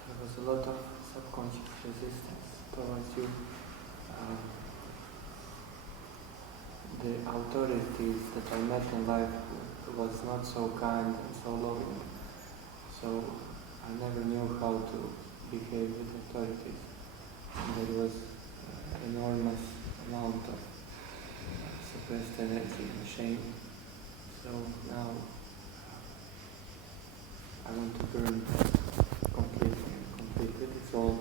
There was a lot of conscious resistance towards you. The authorities that I met in life was not so kind and so loving, so I never knew how to behave with authorities. There was enormous amount of suppressed energy and shame. So now I want to burn that completely and completely dissolve.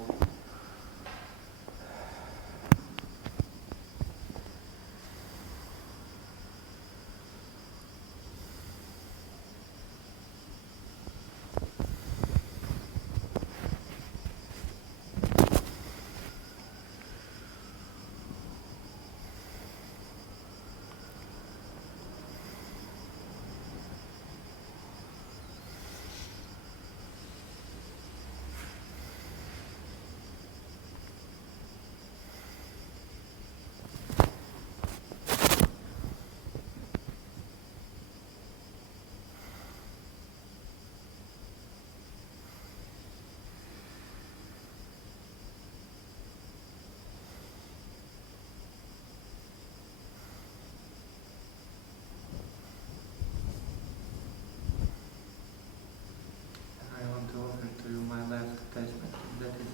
I want to offer to you my last attachment, if that is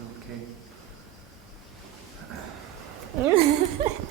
okay.